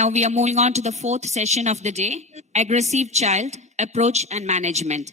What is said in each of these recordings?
Now we are moving on to the fourth session of the day, Aggressive Child, Approach and Management.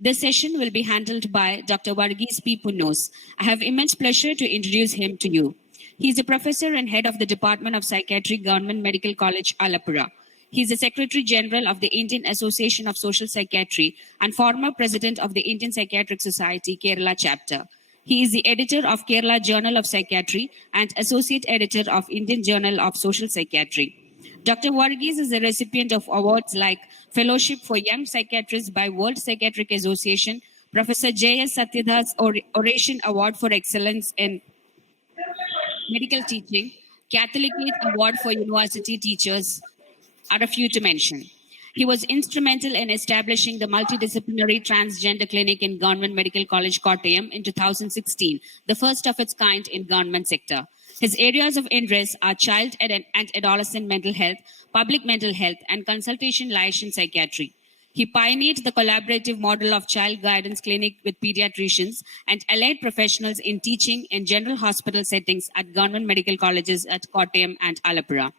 This session will be handled by Dr. Varghese P. Punnos. I have immense pleasure to introduce him to you. He is a professor and head of the Department of Psychiatry, Government Medical College, Alappuzha. He is the Secretary General of the Indian Association of Social Psychiatry and former President of the Indian Psychiatric Society, Kerala Chapter. He is the editor of Kerala Journal of Psychiatry and associate editor of Indian Journal of Social Psychiatry. Dr. Varghese is a recipient of awards like Fellowship for Young Psychiatrists by World Psychiatric Association, Professor J.S. Satyadha's Oration Award for Excellence in Medical Teaching, Catholic Award for University Teachers are a few to mention. He was instrumental in establishing the multidisciplinary transgender clinic in Government Medical College, Kottayam in 2016, the first of its kind in government sector. His areas of interest are child and adolescent mental health, public mental health, and consultation liaison psychiatry. He pioneered the collaborative model of child guidance clinic with pediatricians and allied professionals in teaching in general hospital settings at government medical colleges at Kottayam and Alappuzha.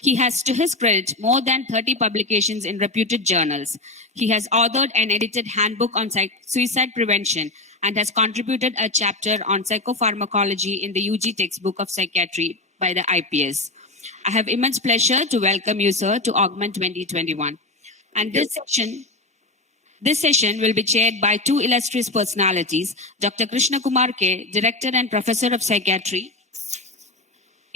He has, to his credit, more than 30 publications in reputed journals. He has authored and edited handbook on suicide prevention and has contributed a chapter on psychopharmacology in the UG textbook of psychiatry by the IPS. I have immense pleasure to welcome you, sir, to AUGMENT 2021. And this session will be chaired by two illustrious personalities, Dr. Krishna Kumar K., Director and Professor of Psychiatry,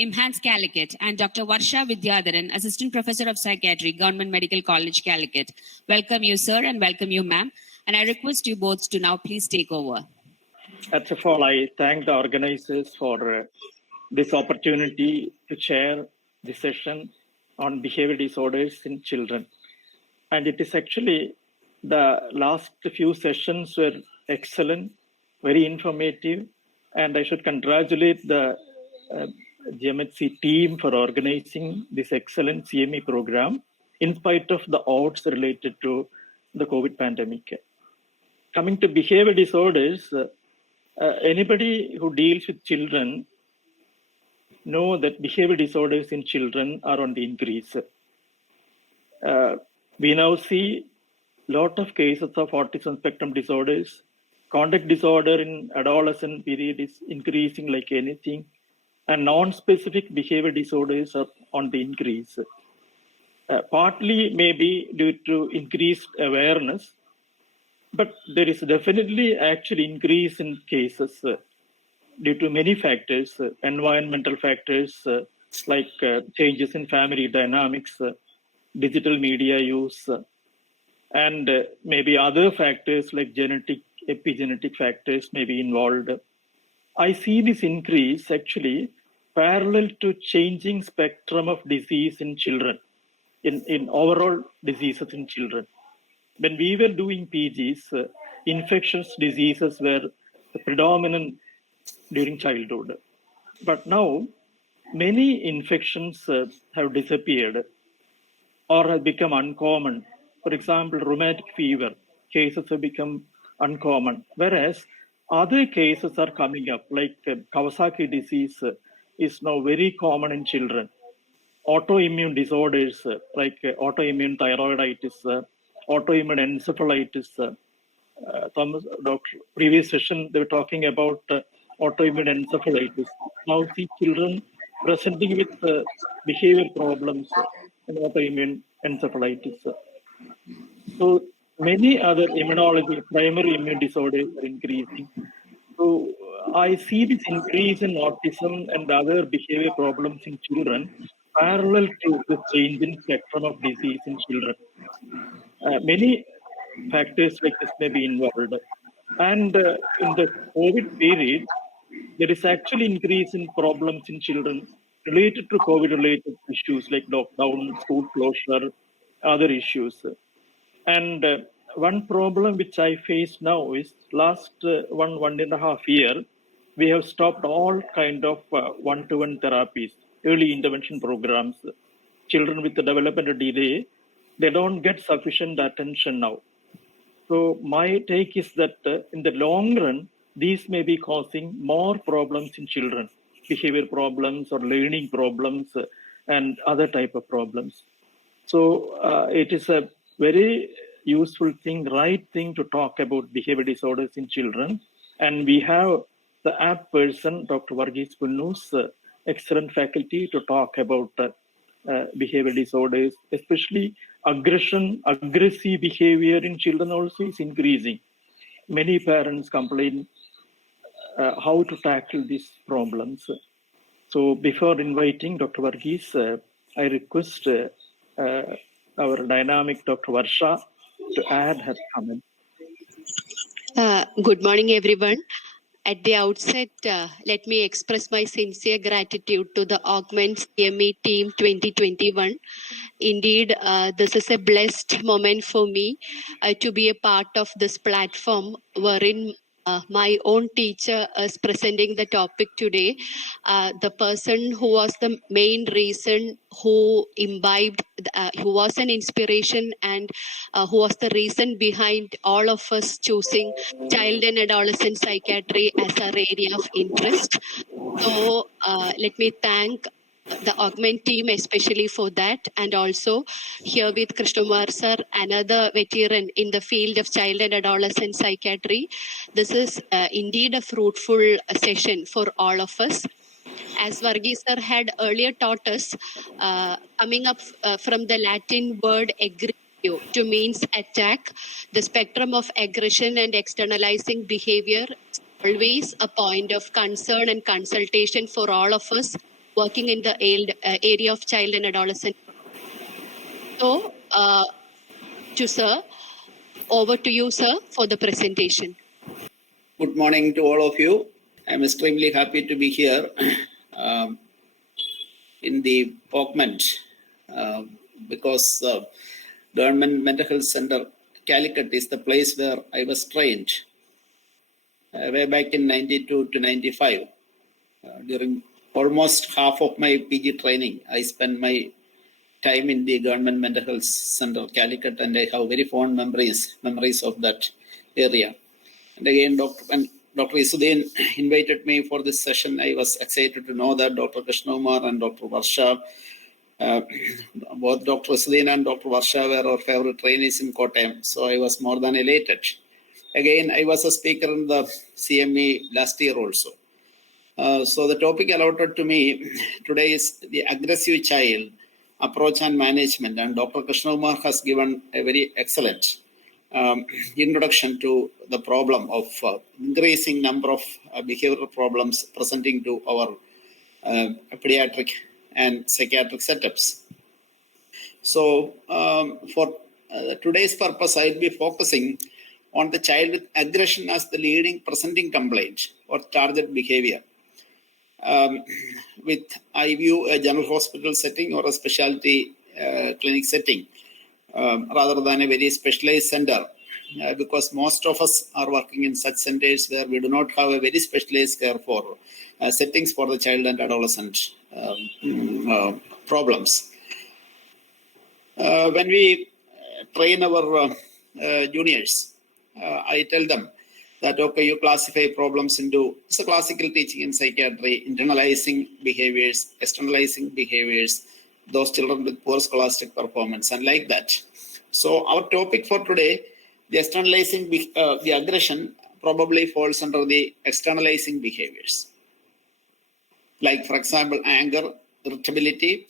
IMHANS Calicut, and Dr. Varsha Vidyadharan, Assistant Professor of Psychiatry, Government Medical College, Calicut. Welcome you, sir, and welcome you, ma'am. And I request you both to now please take over. First of all, I thank the organizers for this opportunity to chair the session on behavior disorders in children. And it is actually the last few sessions were excellent, very informative, and I should congratulate the GMHC team for organizing this excellent CME program in spite of the odds related to the COVID pandemic. Coming to behavior disorders, anybody who deals with children know that behavior disorders in children are on the increase. We now see a lot of cases of autism spectrum disorders. Conduct disorder in adolescent period is increasing like anything. And non-specific behavior disorders are on the increase. Partly maybe due to increased awareness, but there is definitely actually increase in cases due to many factors, environmental factors like changes in family dynamics, digital media use, and maybe other factors like genetic, epigenetic factors may be involved. I see this increase actually parallel to changing spectrum of disease in children, in overall diseases in children. When we were doing PGs, infectious diseases were the predominant during childhood. But now, many infections have disappeared or have become uncommon. For example, rheumatic fever cases have become uncommon, whereas other cases are coming up, like Kawasaki disease is now very common in children. Autoimmune disorders like autoimmune thyroiditis, autoimmune encephalitis. Previous session, they were talking about autoimmune encephalitis. Now see children presenting with behavior problems in autoimmune encephalitis. So many other immunology, primary immune disorders are increasing. So I see this increase in autism and other behavior problems in children parallel to the change in spectrum of disease in children. Many factors like this may be involved. And in the COVID period, there is actually increase in problems in children related to COVID-related issues like lockdown, school closure, other issues. And one problem which I face now is last 1.5 year, we have stopped all kind of one-to-one therapies, early intervention programs. Children with the developmental delay, they don't get sufficient attention now. So my take is that in the long run, these may be causing more problems in children, behavior problems or learning problems and other type of problems. So it is a very useful thing, right thing to talk about behavior disorders in children. And we have the apt person, Dr. Varghese Punnus, excellent faculty to talk about behavior disorders, especially aggressive behavior in children also is increasing. Many parents complain how to tackle these problems. So before inviting Dr. Varghese, I request our dynamic Dr. Varsha to add her comment. Good morning, everyone. At the outset, let me express my sincere gratitude to the AUGMENT CME Team 2021. Indeed, this is a blessed moment for me to be a part of this platform wherein my own teacher is presenting the topic today. The person who was the main reason, who imbibed, who was an inspiration, and who was the reason behind all of us choosing child and adolescent psychiatry as our area of interest. So let me thank the AUGMENT team especially for that, and also here with Krishnamar sir, another veteran in the field of child and adolescent psychiatry. This is indeed a fruitful session for all of us. As Varghese sir had earlier taught us, coming up from the Latin word aggressio to means attack, the spectrum of aggression and externalizing behavior is always a point of concern and consultation for all of us working in the area of child and adolescent. So, to sir, over to you, sir, for the presentation. Good morning to all of you. I'm extremely happy to be here in the AUGMENT because Government Mental Health Center, Calicut is the place where I was trained way back in 92 to 95. During almost half of my PG training, I spent my time in the Government Mental Health Center, Calicut, and I have very fond memories of that area. And again, Dr. Isuddin invited me for this session. I was excited to know that Dr. Krishnamar and Dr. Varsha, both Dr. Isuddin and Dr. Varsha were our favorite trainees in Kottayam. So I was more than elated. Again, I was a speaker in the CME last year also. So the topic allotted to me today is the aggressive child approach and management. And Dr. Krishnamar has given a very excellent introduction to the problem of increasing number of behavioral problems presenting to our pediatric and psychiatric setups. So for today's purpose, I'll be focusing on the child with aggression as the leading presenting complaint or target behavior. With I view a general hospital setting or a specialty clinic setting rather than a very specialized center, because most of us are working in such centers where we do not have a very specialized care for settings for the child and adolescent problems. When we train our juniors, I tell them that, okay, you classify problems into, it's a classical teaching in psychiatry, internalizing behaviors, externalizing behaviors, those children with poor scholastic performance, and like that. So our topic for today, the externalizing, the aggression probably falls under the externalizing behaviors. Like, for example, anger, irritability,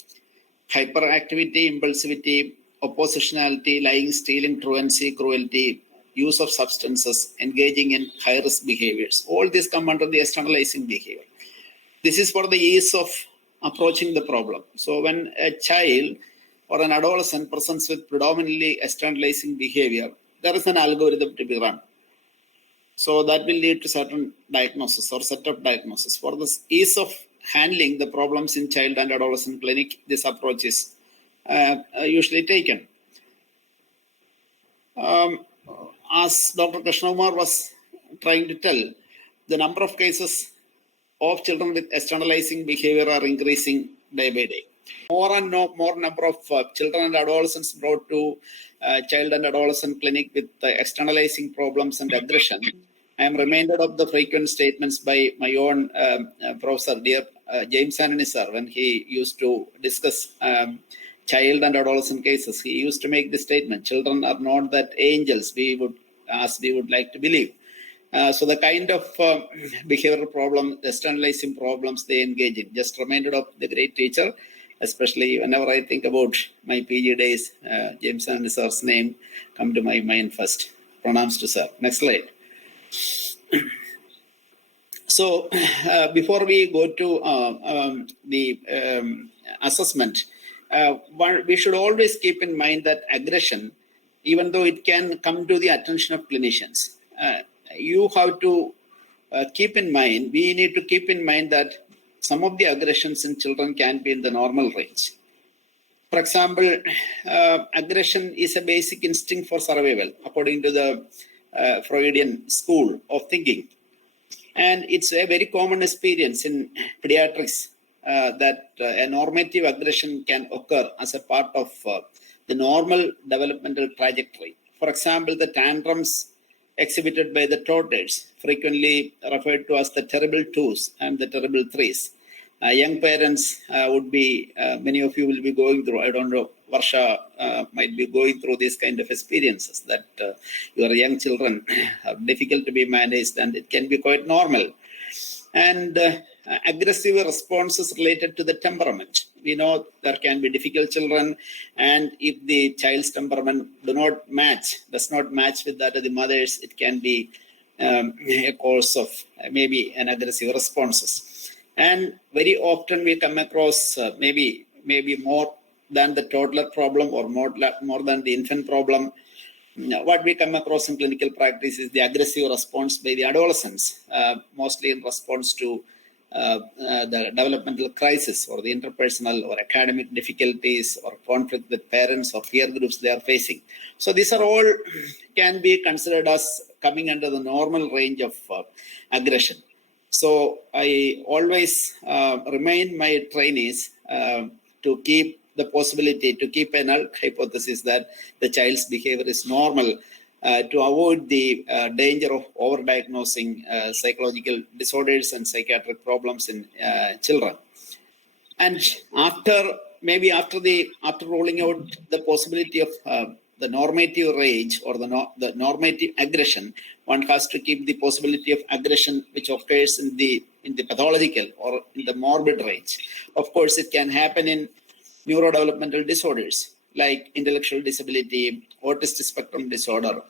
hyperactivity, impulsivity, oppositionality, lying, stealing, truancy, cruelty, use of substances, engaging in high-risk behaviors. All these come under the externalizing behavior. This is for the ease of approaching the problem. So when a child or an adolescent presents with predominantly externalizing behavior, there is an algorithm to be run. So that will lead to certain diagnosis or set of diagnosis. For the ease of handling the problems in child and adolescent clinic, this approach is usually taken. As Dr. Krishnamar was trying to tell, the number of cases of children with externalizing behavior are increasing day by day. More and more number of children and adolescents brought to child and adolescent clinic with externalizing problems and aggression. I am reminded of the frequent statements by my own professor, dear James Anthony sir, when he used to discuss child and adolescent cases, he used to make the statement, children are not that angels we would like to believe. So the kind of behavioral problem, externalizing problems they engage in, just reminded of the great teacher, especially whenever I think about my PG days, James Anthony sir's name come to my mind first. Pronouns to sir. Next slide. So before we go to the assessment, we should always keep in mind that aggression, even though it can come to the attention of clinicians, you have to keep in mind, we need to keep in mind that some of the aggressions in children can be in the normal range. For example, aggression is a basic instinct for survival, according to the Freudian school of thinking. And it's a very common experience in pediatrics that a normative aggression can occur as a part of the normal developmental trajectory. For example, the tantrums exhibited by the toddlers, frequently referred to as the terrible twos and the terrible threes. Young parents would be, many of you will be going through, I don't know, Varsha might be going through these kind of experiences that your young children are difficult to be managed, and it can be quite normal. And aggressive responses related to the temperament. We know there can be difficult children, and if the child's temperament does not match with that of the mother's, it can be a cause of maybe an aggressive responses. And very often we come across maybe more than the toddler problem or more than the infant problem. What we come across in clinical practice is the aggressive response by the adolescents, mostly in response to the developmental crisis or the interpersonal or academic difficulties or conflict with parents or peer groups they are facing. So these are all can be considered as coming under the normal range of aggression. So I always remind my trainees to keep the possibility, to keep a null hypothesis that the child's behavior is normal, to avoid the danger of overdiagnosing psychological disorders and psychiatric problems in children. And after rolling out the possibility of the normative rage or the normative aggression, one has to keep the possibility of aggression which occurs in the pathological or in the morbid range. Of course, it can happen in neurodevelopmental disorders like intellectual disability, autistic spectrum disorder,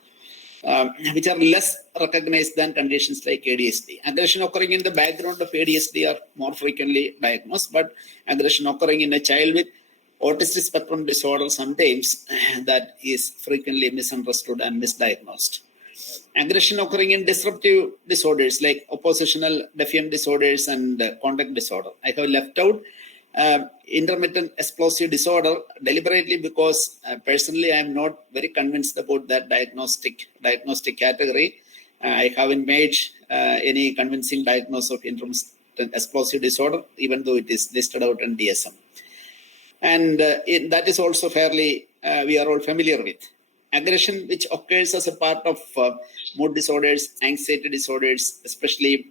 which are less recognized than conditions like ADHD. Aggression occurring in the background of ADHD are more frequently diagnosed, but aggression occurring in a child with autistic spectrum disorder, sometimes that is frequently misunderstood and misdiagnosed. Aggression occurring in disruptive disorders like oppositional defiant disorders and conduct disorder. I have left out intermittent explosive disorder deliberately because personally I am not very convinced about that diagnostic category. I haven't made any convincing diagnosis of intermittent explosive disorder, even though it is listed out in DSM. And that is also fairly, we are all familiar with. Aggression, which occurs as a part of mood disorders, anxiety disorders, especially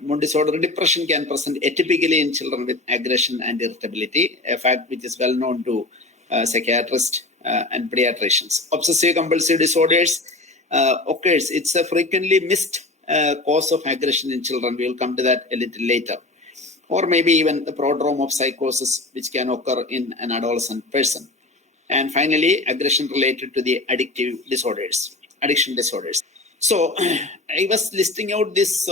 mood disorder, depression can present atypically in children with aggression and irritability, a fact which is well known to psychiatrists and pediatricians. Obsessive compulsive disorders occurs. It's a frequently missed cause of aggression in children. We will come to that a little later. Or maybe even the prodrome of psychosis, which can occur in an adolescent person. And finally, aggression related to the addiction disorders. So I was listing out these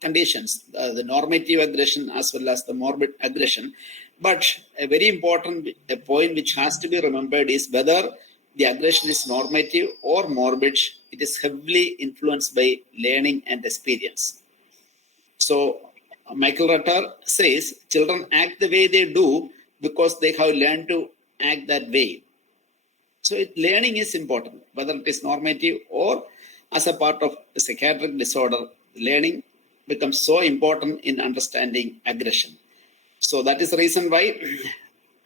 conditions, the normative aggression as well as the morbid aggression. But a very important point which has to be remembered is whether the aggression is normative or morbid, it is heavily influenced by learning and experience. So Michael Rutter says children act the way they do because they have learned to act that way. So learning is important, whether it is normative or as a part of a psychiatric disorder. Learning becomes so important in understanding aggression. So that is the reason why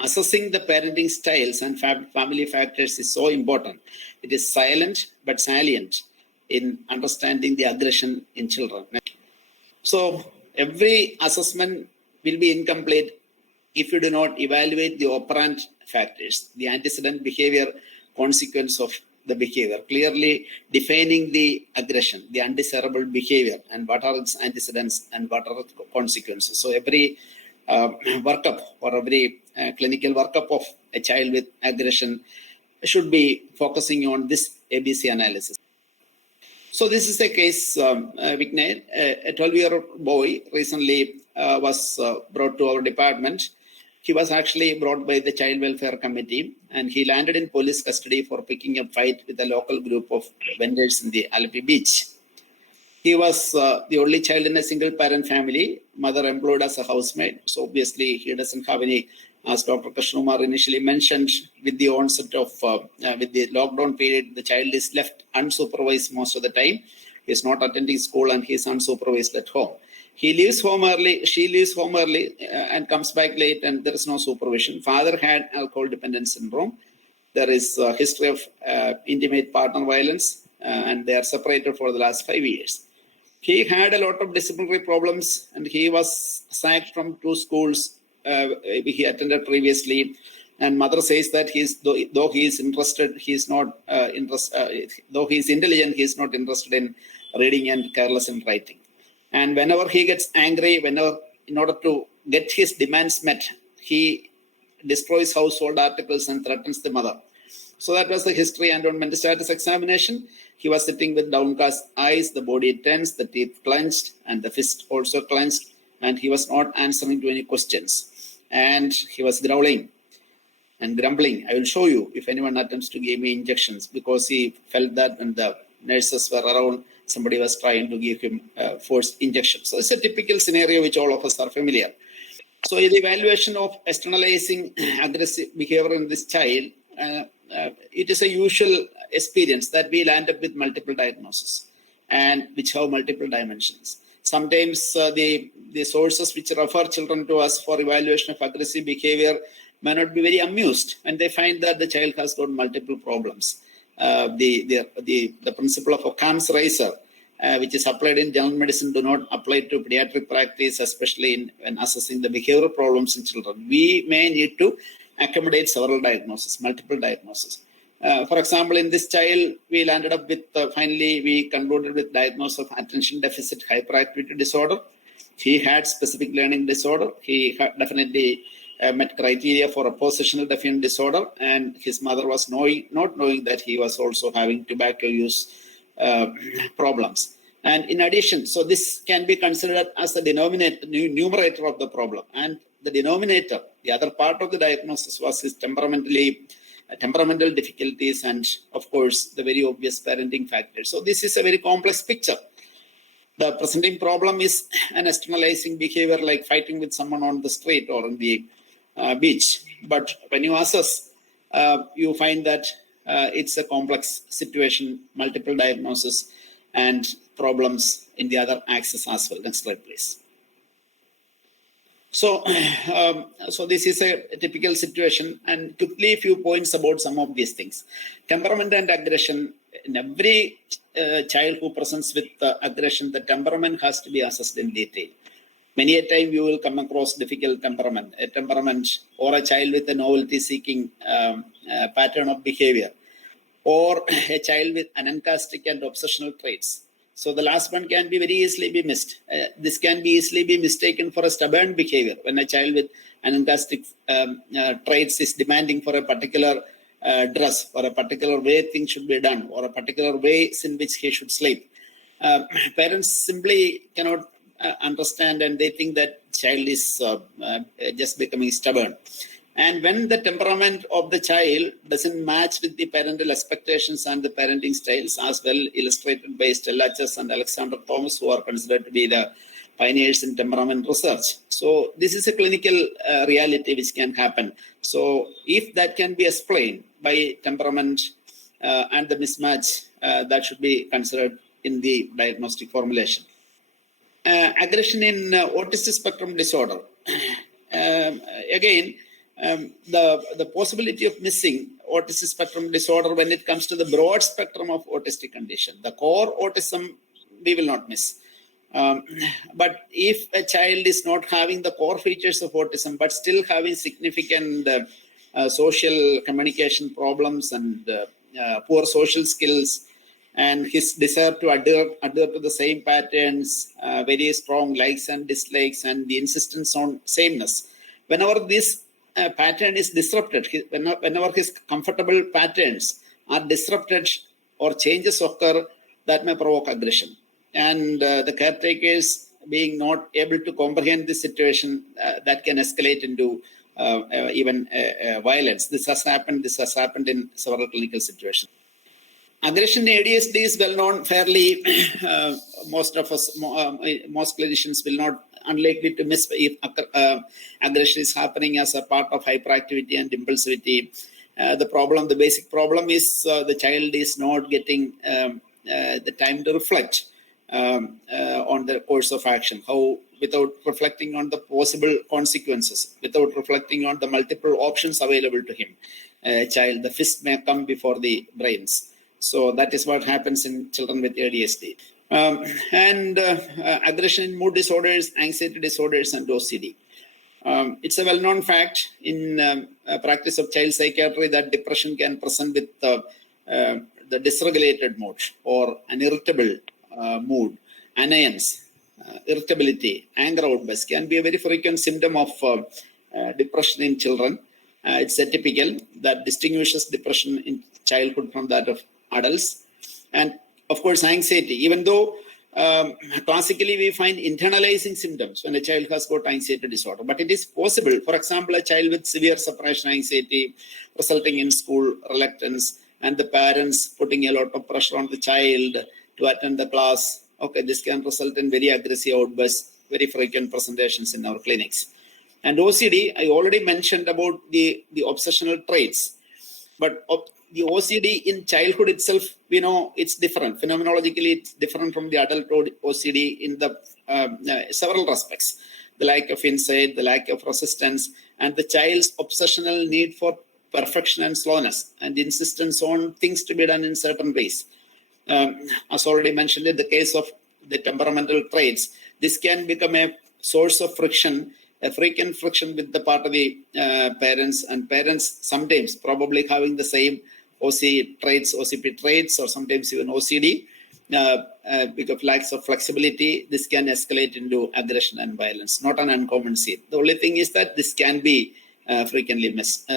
assessing the parenting styles and family factors is so important. It is silent but salient in understanding the aggression in children. So every assessment will be incomplete if you do not evaluate the operant factors, the antecedent behavior, consequence of the behavior, clearly defining the aggression, the undesirable behavior, and what are its antecedents and what are its consequences. So every workup or every clinical workup of a child with aggression should be focusing on this ABC analysis. So this is a case, Vignesh, a 12-year-old boy recently was brought to our department. He was actually brought by the Child Welfare Committee, and he landed in police custody for picking a fight with a local group of vendors in the Alapi beach. He was the only child in a single-parent family, mother employed as a housemaid. So obviously, he doesn't have any, as Dr. Krishnamar initially mentioned, with the onset of, with the lockdown period, the child is left unsupervised most of the time. He is not attending school and he is unsupervised at home. He leaves home early, she leaves home early and comes back late, and there is no supervision. Father had alcohol dependence syndrome. There is a history of intimate partner violence, and they are separated for the last 5 years. He had a lot of disciplinary problems, and he was sacked from 2 schools he attended previously. And mother says that though he is interested, he is not though he is intelligent, he is not interested in reading and careless in writing. And whenever he gets angry, in order to get his demands met, he destroys household articles and threatens the mother. So that was the history. And on mental status examination, he was sitting with downcast eyes, the body tense, the teeth clenched, and the fist also clenched, and he was not answering to any questions. And he was growling and grumbling. I will show you if anyone attempts to give me injections, because he felt that when the nurses were around, somebody was trying to give him forced injection. So it's a typical scenario which all of us are familiar. So the evaluation of externalizing aggressive behavior in this child, it is a usual experience that we land up with multiple diagnoses and which have multiple dimensions. Sometimes the sources which refer children to us for evaluation of aggressive behavior may not be very amused, and they find that the child has got multiple problems. The principle of Occam's razor, which is applied in general medicine, do not apply to pediatric practice, especially when assessing the behavioral problems in children. We may need to accommodate several diagnoses, multiple diagnoses. For example, in this child, we landed up with, finally, we concluded with diagnosis of attention deficit hyperactivity disorder. He had specific learning disorder. He definitely met criteria for a positional defiant disorder, and his mother was not knowing that he was also having tobacco use problems. And in addition, so this can be considered as the numerator of the problem. And the denominator, the other part of the diagnosis, was his temperamental difficulties and, of course, the very obvious parenting factors. So this is a very complex picture. The presenting problem is an externalizing behavior like fighting with someone on the street or on the beach. But when you assess, you find that it's a complex situation, multiple diagnoses and problems in the other axis as well. Next slide, please. So, so this is a typical situation, and quickly a few points about some of these things. Temperament and aggression. In every child who presents with aggression, the temperament has to be assessed in detail. Many a time you will come across difficult temperament, a temperament or a child with a novelty-seeking pattern of behavior, or a child with anancastic and obsessional traits. So the last one can be very easily be missed. This can be easily be mistaken for a stubborn behavior when a child with anancastic traits is demanding for a particular dress or a particular way things should be done or a particular ways in which he should sleep. Parents simply cannot understand, and they think that child is just becoming stubborn. And when the temperament of the child doesn't match with the parental expectations and the parenting styles, as well illustrated by Stella Chess and Alexander Thomas, who are considered to be the pioneers in temperament research. So this is a clinical reality which can happen. So if that can be explained by temperament and the mismatch, that should be considered in the diagnostic formulation. Aggression in autistic spectrum disorder. Again, the possibility of missing autistic spectrum disorder when it comes to the broad spectrum of autistic condition. The core autism, we will not miss. But if a child is not having the core features of autism, but still having significant social communication problems and poor social skills, and his desire to adhere to the same patterns, very strong likes and dislikes, and the insistence on sameness. Whenever this pattern is disrupted, whenever his comfortable patterns are disrupted or changes occur, that may provoke aggression. And the caretakers being not able to comprehend this situation, that can escalate into even violence. This has happened in several clinical situations. Aggression in ADHD is well known, fairly. Most clinicians will not unlikely to miss if aggression is happening as a part of hyperactivity and impulsivity. The basic problem is the child is not getting the time to reflect on the course of action, without reflecting on the possible consequences, without reflecting on the multiple options available to him. The fist may come before the brains. So that is what happens in children with ADHD. Aggression in mood disorders, anxiety disorders, and OCD. It's a well-known fact in practice of child psychiatry that depression can present with the dysregulated mood or an irritable mood. Annoyance, irritability, anger outbursts can be a very frequent symptom of depression in children. It's atypical that distinguishes depression in childhood from that of adults. And of course, anxiety, even though classically we find internalizing symptoms when a child has got anxiety disorder, but it is possible. For example, a child with severe separation anxiety resulting in school reluctance and the parents putting a lot of pressure on the child to attend the class. Okay, this can result in very aggressive outbursts, very frequent presentations in our clinics. And OCD, I already mentioned about the obsessional traits, but the OCD in childhood itself, we know it's different. Phenomenologically, it's different from the adulthood OCD in the several respects. The lack of insight, the lack of resistance, and the child's obsessional need for perfection and slowness, and insistence on things to be done in certain ways. As already mentioned, in the case of the temperamental traits, this can become a source of friction, a frequent friction with the part of the parents, and parents sometimes probably having the same OCP traits, or sometimes even OCD. Because of lacks of flexibility, this can escalate into aggression and violence. Not an uncommon scene. The only thing is that this can be frequently missed.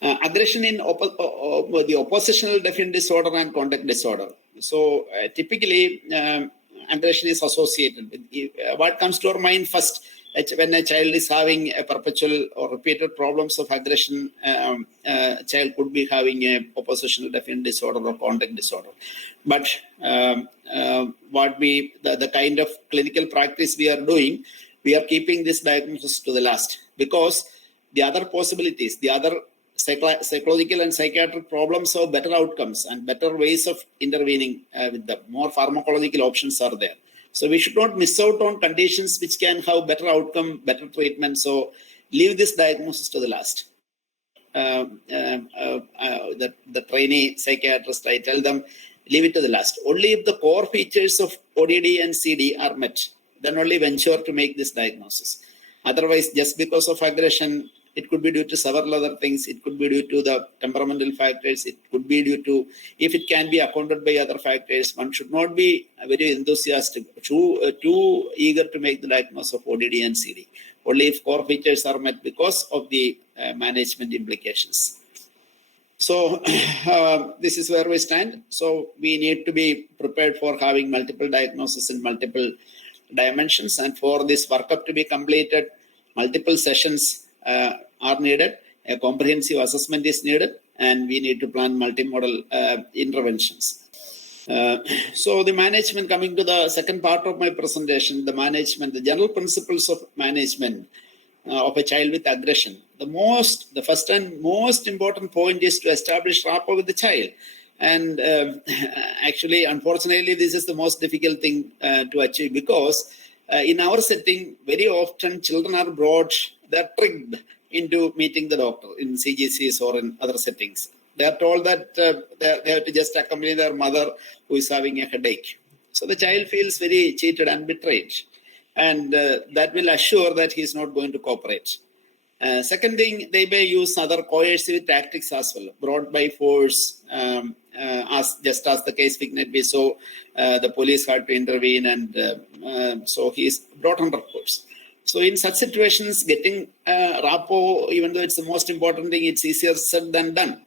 Aggression in the oppositional defiant disorder and conduct disorder. So typically, aggression is associated with what comes to our mind first. When a child is having a perpetual or repeated problems of aggression, child could be having a oppositional defiant disorder or conduct disorder. But the kind of clinical practice we are doing, we are keeping this diagnosis to the last, because the other possibilities, the other psychological and psychiatric problems have better outcomes and better ways of intervening with them. More pharmacological options are there. So we should not miss out on conditions which can have better outcome, better treatment. So leave this diagnosis to the last. The trainee psychiatrist, I tell them, leave it to the last. Only if the core features of ODD and CD are met, then only venture to make this diagnosis. Otherwise, just because of aggression, it could be due to several other things. It could be due to the temperamental factors. It could be due to, if it can be accounted by other factors, one should not be very enthusiastic, too eager to make the diagnosis of ODD and CD. Only if core features are met because of the management implications. So this is where we stand. So we need to be prepared for having multiple diagnoses in multiple dimensions. And for this workup to be completed, multiple sessions are needed, a comprehensive assessment is needed, and we need to plan multimodal interventions. So the management, coming to the second part of my presentation, the management, the general principles of management of a child with aggression. The first and most important point is to establish rapport with the child. And actually, unfortunately, this is the most difficult thing to achieve, because in our setting, very often children are brought, they're tricked into meeting the doctor in CGCs or in other settings. They are told that they have to just accompany their mother who is having a headache. So the child feels very cheated and betrayed, and that will assure that he is not going to cooperate. Second thing, they may use other coercive tactics as well, brought by force, as the case Vignet we saw, the police had to intervene, and so he is brought under force. So in such situations, getting rapport, even though it's the most important thing, it's easier said than done.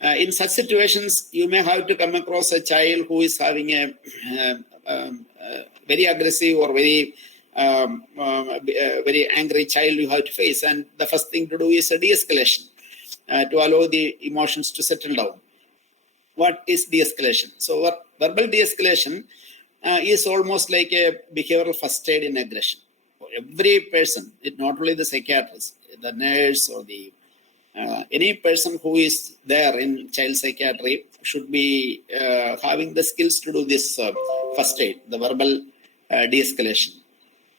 In such situations, you may have to come across a child who is having a very aggressive or very angry child you have to face. And the first thing to do is a de-escalation to allow the emotions to settle down. What is de-escalation? So verbal de-escalation is almost like a behavioral first aid in aggression. For every person, not only the psychiatrist, the nurse or the any person who is there in child psychiatry should be having the skills to do this first aid, the verbal de-escalation.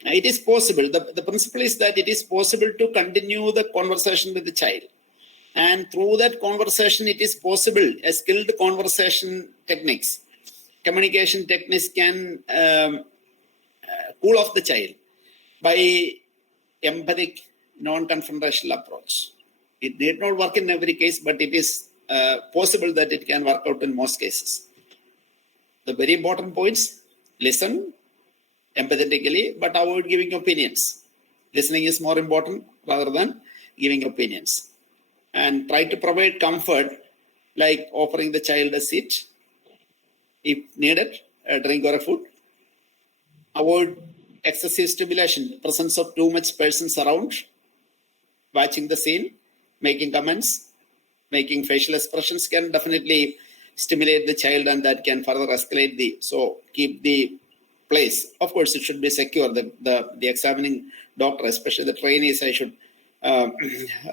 It is possible. The principle is that it is possible to continue the conversation with the child. And through that conversation, it is possible, a skilled conversation techniques, communication techniques can cool off the child by empathic, non-confrontational approach. It did not work in every case, but it is possible that it can work out in most cases. The very important points: listen empathetically, but avoid giving opinions. Listening is more important rather than giving opinions. And try to provide comfort, like offering the child a seat, if needed, a drink or a food. Avoid excessive stimulation, presence of too much persons around, watching the scene, making comments, making facial expressions can definitely stimulate the child, and that can further escalate so keep the place. Of course, it should be secure. The examining doctor, especially the trainees, I should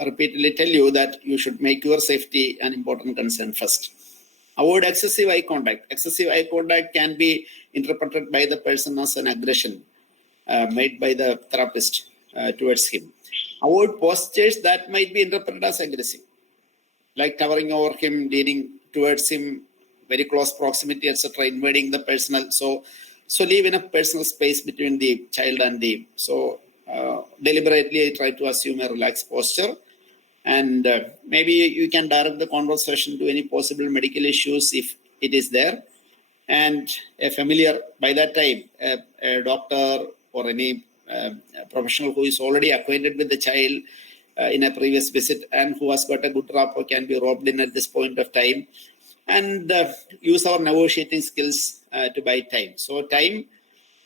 repeatedly tell you that you should make your safety an important concern first. Avoid excessive eye contact. Excessive eye contact can be interpreted by the person as an aggression made by the therapist towards him. Avoid postures that might be interpreted as aggressive, like towering over him, leaning towards him, very close proximity, etc., invading the personal. So leave enough personal space between the child and the. Deliberately try to assume a relaxed posture, and maybe you can direct the conversation to any possible medical issues if it is there, and a familiar, by that time, a doctor or any professional who is already acquainted with the child in a previous visit and who has got a good rapport can be roped in at this point of time, and use our negotiating skills to buy time. So time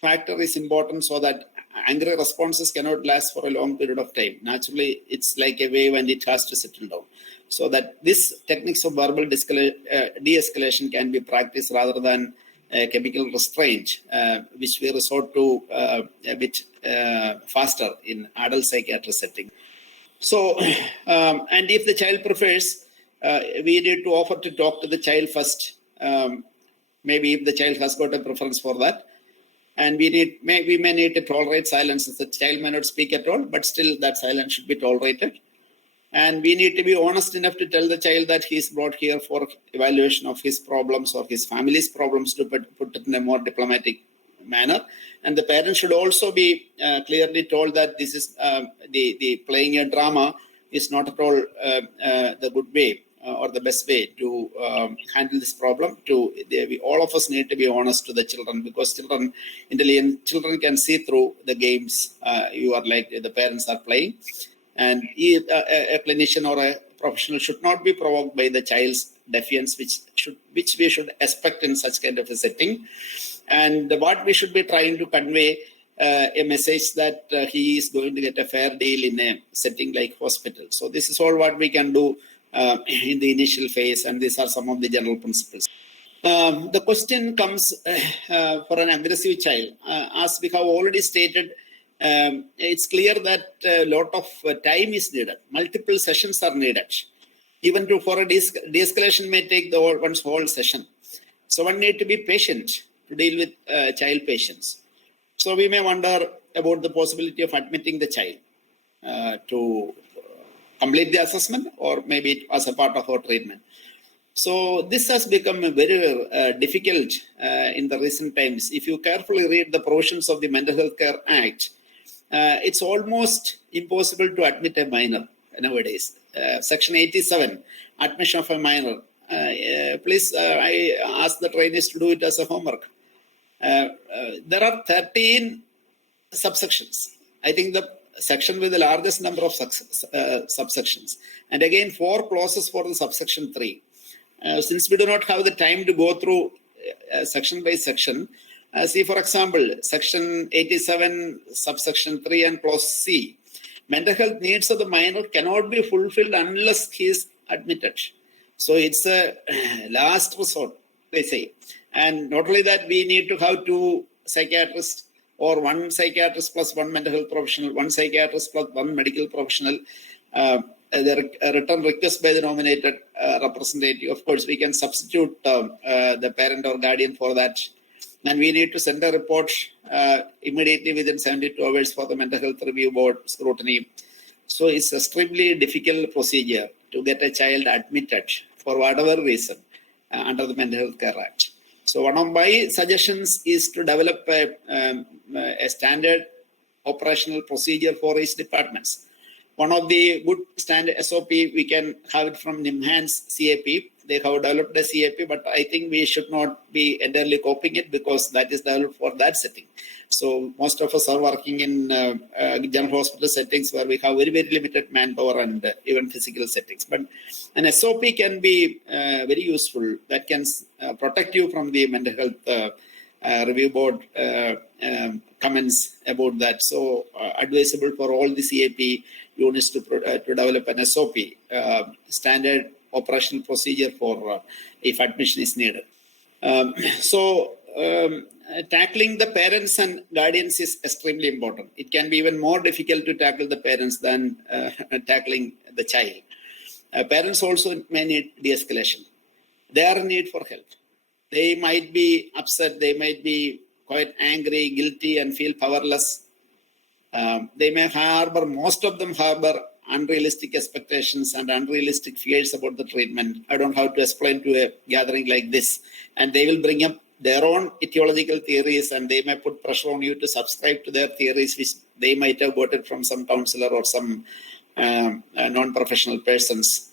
factor is important, so that angry responses cannot last for a long period of time. Naturally, it's like a wave and it has to settle down. So that this techniques of verbal de-escalation can be practiced rather than chemical restraint, which we resort to a bit faster in adult psychiatric setting. So, and if the child prefers, we need to offer to talk to the child first. Maybe if the child has got a preference for that. And we may need to tolerate silence. The child may not speak at all, but still that silence should be tolerated. And we need to be honest enough to tell the child that he is brought here for evaluation of his problems or his family's problems, to put it in a more diplomatic manner. And the parents should also be clearly told that this is the playing a drama is not at all the good way or the best way to handle this problem. All of us need to be honest to the children, because intelligent children can see through the games the parents are playing. And a clinician or a professional should not be provoked by the child's defiance, which we should expect in such kind of a setting. And what we should be trying to convey a message that he is going to get a fair deal in a setting like hospital. So this is all what we can do in the initial phase, and these are some of the general principles. The question comes for an aggressive child. As we have already stated, it's clear that a lot of time is needed. Multiple sessions are needed. Even for a de-escalation may take one's whole session. So one need to be patient to deal with child patients. So we may wonder about the possibility of admitting the child to complete the assessment, or maybe as a part of our treatment. So this has become very difficult in the recent times. If you carefully read the provisions of the Mental Health Care Act, it's almost impossible to admit a minor nowadays. Section 87, admission of a minor. Please, I ask the trainees to do it as a homework. There are 13 subsections. I think the section with the largest number of subsections. And again, 4 clauses for the subsection 3. Since we do not have the time to go through section by section, see, for example, section 87, subsection 3 and clause C. Mental health needs of the minor cannot be fulfilled unless he is admitted. So it's a last resort, they say. And not only that, we need to have 2 psychiatrists or 1 psychiatrist plus 1 mental health professional, 1 psychiatrist plus 1 medical professional. The written request by the nominated representative. Of course, we can substitute the parent or guardian for that. And we need to send a report immediately within 72 hours for the Mental Health Review Board scrutiny. So it's extremely difficult procedure to get a child admitted for whatever reason under the Mental Health Care Act. So one of my suggestions is to develop a standard operational procedure for each departments. One of the good standard SOP, we can have it from NIMHANS CAP. They have developed a CAP, but I think we should not be entirely copying it because that is developed for that setting. So most of us are working in general hospital settings where we have very, very limited manpower and even physical settings. But an SOP can be very useful. That can protect you from the Mental Health Review Board comments about that. So advisable for all the CAP units to develop an SOP, standard operational procedure for if admission is needed. Tackling the parents and guardians is extremely important. It can be even more difficult to tackle the parents than tackling the child. Parents also may need de-escalation. They are in need for help. They might be upset. They might be quite angry, guilty, and feel powerless. They may harbor, most of them harbor unrealistic expectations and unrealistic fears about the treatment. I don't have to explain to a gathering like this. And they will bring up their own etiological theories and they may put pressure on you to subscribe to their theories, which they might have got it from some counselor or some non-professional persons.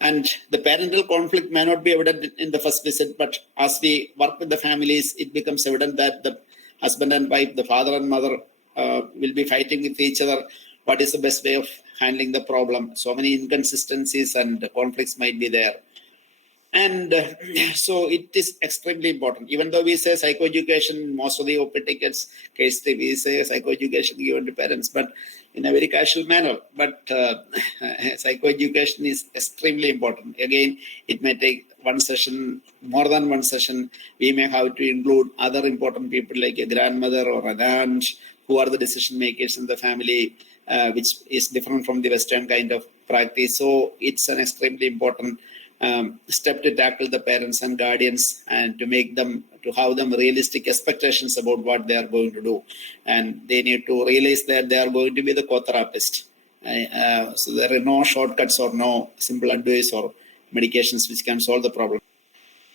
And the parental conflict may not be evident in the first visit, but as we work with the families, it becomes evident that the husband and wife, the father and mother will be fighting with each other. What is the best way of handling the problem? So many inconsistencies and conflicts might be there. And so it is extremely important. Even though we say psychoeducation, most of the OP tickets, case we say psychoeducation given to parents, but in a very casual manner. But psychoeducation is extremely important. Again, it may take one session, more than one session. We may have to include other important people like a grandmother or an aunt who are the decision makers in the family, which is different from the Western kind of practice. So it's an extremely important step to tackle the parents and guardians and to make them, to have them realistic expectations about what they are going to do. And they need to realize that they are going to be the co-therapist. So there are no shortcuts or no simple advice or medications which can solve the problem.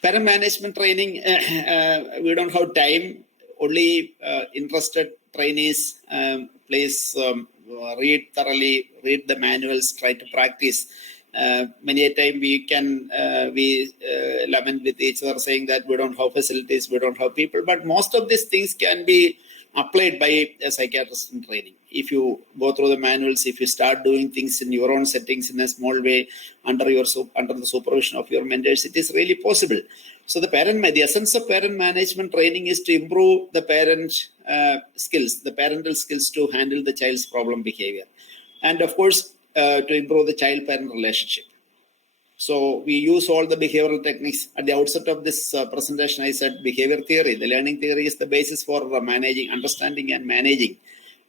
Parent management training, we don't have time. Only interested trainees, please read thoroughly, read the manuals, try to practice. Many a time we can lament with each other saying that we don't have facilities, we don't have people, but most of these things can be applied by a psychiatrist in training. If you go through the manuals, if you start doing things in your own settings in a small way under the supervision of your mentors, it is really possible. So the essence of parent management training is to improve the parent skills, the parental skills to handle the child's problem behavior. And of course, to improve the child-parent relationship. So we use all the behavioral techniques. At the outset of this presentation, I said behavior theory. The learning theory is the basis for managing, understanding and managing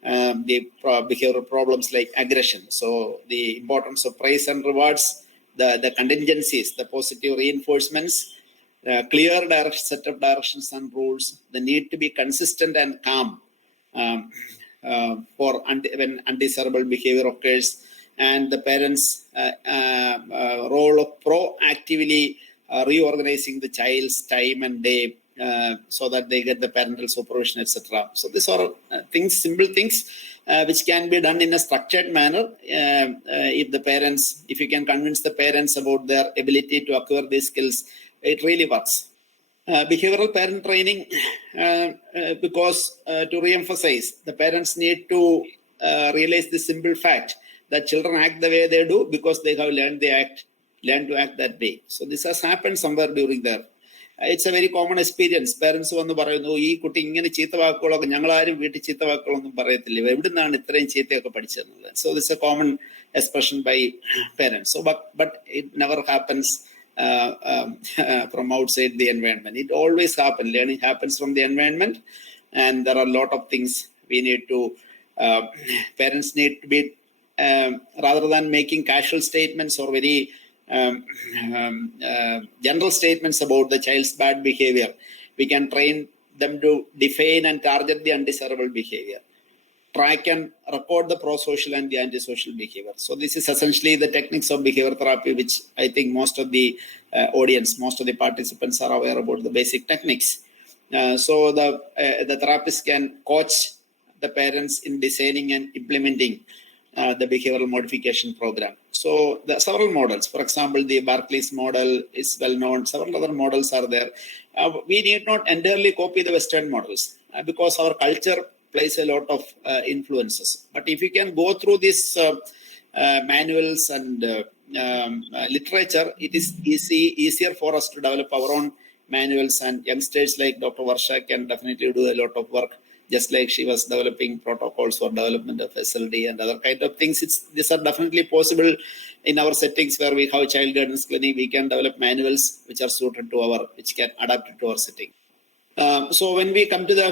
the behavioral problems like aggression. So the importance of praise and rewards, the contingencies, the positive reinforcements, clear set of directions and rules, the need to be consistent and calm when undesirable behavior occurs, and the parents' role of proactively reorganizing the child's time and day so that they get the parental supervision, etc. So these are things, simple things which can be done in a structured manner. If you can convince the parents about their ability to acquire these skills, it really works. Behavioral parent training, because to re-emphasize, the parents need to realize the simple fact that children act the way they do because they have learned to act that way. So this has happened somewhere during their. It's a very common experience. Parents വന്ന് പറയുന്നു, ഈ കുട്ടി ഇങ്ങനെ ചീത്ത വാക്കുകളൊക്കെ ഞങ്ങളാരും വീട്ടിൽ ചീത്ത വാക്കുകളൊന്നും പറയത്തില്ല, എവിടെ നിന്നാണ് ഇത്രയും ചീത്തയൊക്കെ പഠിച്ചതെന്നുള്ളത്. So this is a common expression by parents. So but it never happens from outside the environment. It always happens. Learning happens from the environment, and there are a lot of things we need to. Parents need to be rather than making casual statements or very general statements about the child's bad behavior, we can train them to define and target the undesirable behavior, track and record the pro-social and the antisocial behavior. So this is essentially the techniques of behavior therapy, which I think most of the audience, most of the participants are aware about the basic techniques. So the therapist can coach the parents in designing and implementing the behavioral modification program. So there are several models. For example, the Barclay's model is well known. Several other models are there. We need not entirely copy the Western models because our culture plays a lot of influences. But if you can go through these manuals and literature, it is easier for us to develop our own manuals, and youngsters like Dr. Varsha can definitely do a lot of work, just like she was developing protocols for development of SLD and other kind of things. These are definitely possible in our settings where we have child guidance clinic. We can develop manuals which are suited to which can adapt it to our setting. So when we come to the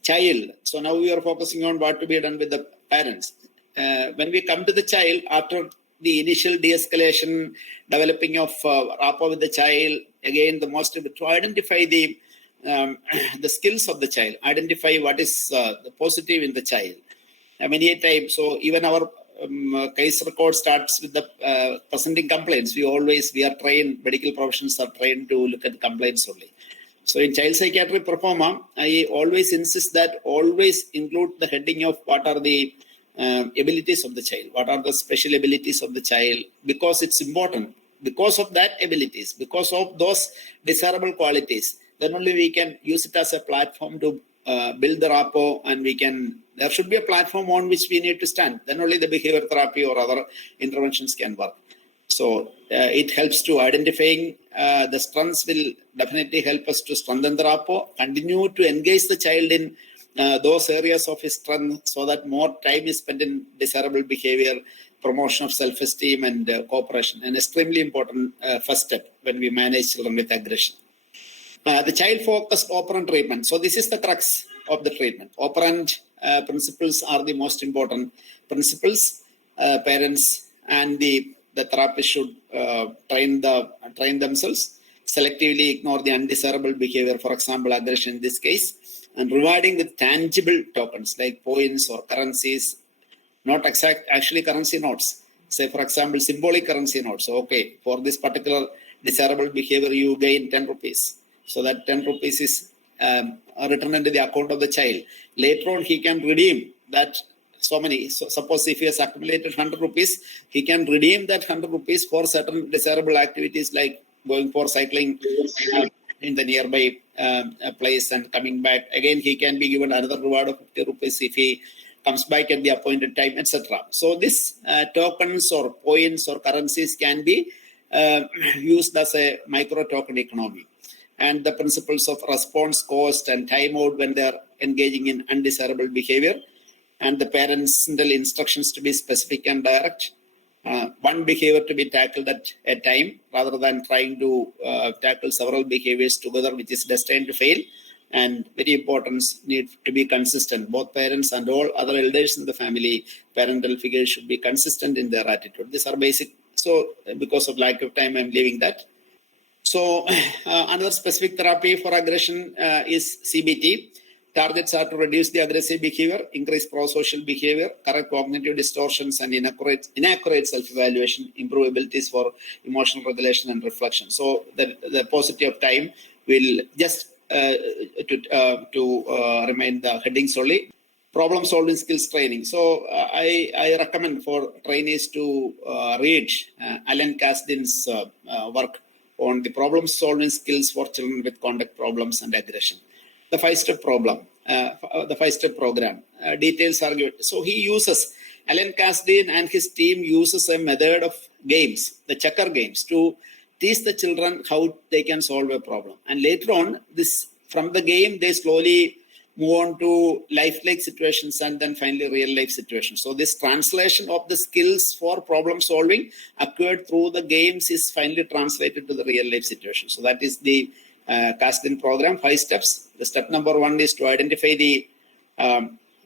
child, so now we are focusing on what to be done with the parents. When we come to the child, after the initial de-escalation, developing of rapport with the child, again, the most to identify the skills of the child, identify what is the positive in the child. Many times, so even our case record starts with the presenting complaints. We are trained, medical professionals are trained to look at complaints only. So in child psychiatry performa, I always insist that always include the heading of what are the abilities of the child, what are the special abilities of the child, because it's important. Because of that abilities, because of those desirable qualities, then only we can use it as a platform to build the rapport, and there should be a platform on which we need to stand. Then only the behavior therapy or other interventions can work. So it helps to identifying the strengths will definitely help us to strengthen the rapport, continue to engage the child in those areas of his strength so that more time is spent in desirable behavior, promotion of self-esteem and cooperation. An extremely important first step when we manage children with aggression. The child-focused operant treatment. So this is the crux of the treatment. Operant principles are the most important principles. Parents and the therapist should train themselves, selectively ignore the undesirable behavior, for example, aggression in this case, and rewarding with tangible tokens like points or currencies, not exact, actually currency notes. Say, for example, symbolic currency notes. So, okay, for this particular desirable behavior, you gain 10 rupees. So that 10 rupees is returned into the account of the child. Later on, he can redeem that so suppose if he has accumulated 100 rupees, he can redeem that 100 rupees for certain desirable activities like going for cycling in the nearby place and coming back. Again, he can be given another reward of 50 rupees if he comes back at the appointed time, etc. So this tokens or points or currencies can be used as a micro token economy. And the principles of response cost and time out when they are engaging in undesirable behavior, and the parents' instructions to be specific and direct. One behavior to be tackled at a time rather than trying to tackle several behaviors together, which is destined to fail. And very important, need to be consistent. Both parents and all other elders in the family, parental figures should be consistent in their attitude. These are basic. So because of lack of time, I'm leaving that. So another specific therapy for aggression is CBT. targets are to reduce the aggressive behavior, increase pro-social behavior, correct cognitive distortions and inaccurate self-evaluation, improve abilities for emotional regulation and reflection. So the paucity of time will just remind the headings only. Problem solving skills training. So I recommend for trainees to read Alan Kasdan's work on the problem solving skills for children with conduct problems and aggression. The 5-step problem, the 5-step program, details are good. So he uses, Alan Kasdan and his team uses a method of games, the checker games, to teach the children how they can solve a problem. And later on, from the game, they slowly move on to lifelike situations and then finally real life situations. So this translation of the skills for problem solving occurred through the games is finally translated to the real life situation. So that is the Kasdan program, 5 steps. The step number 1 is to identify the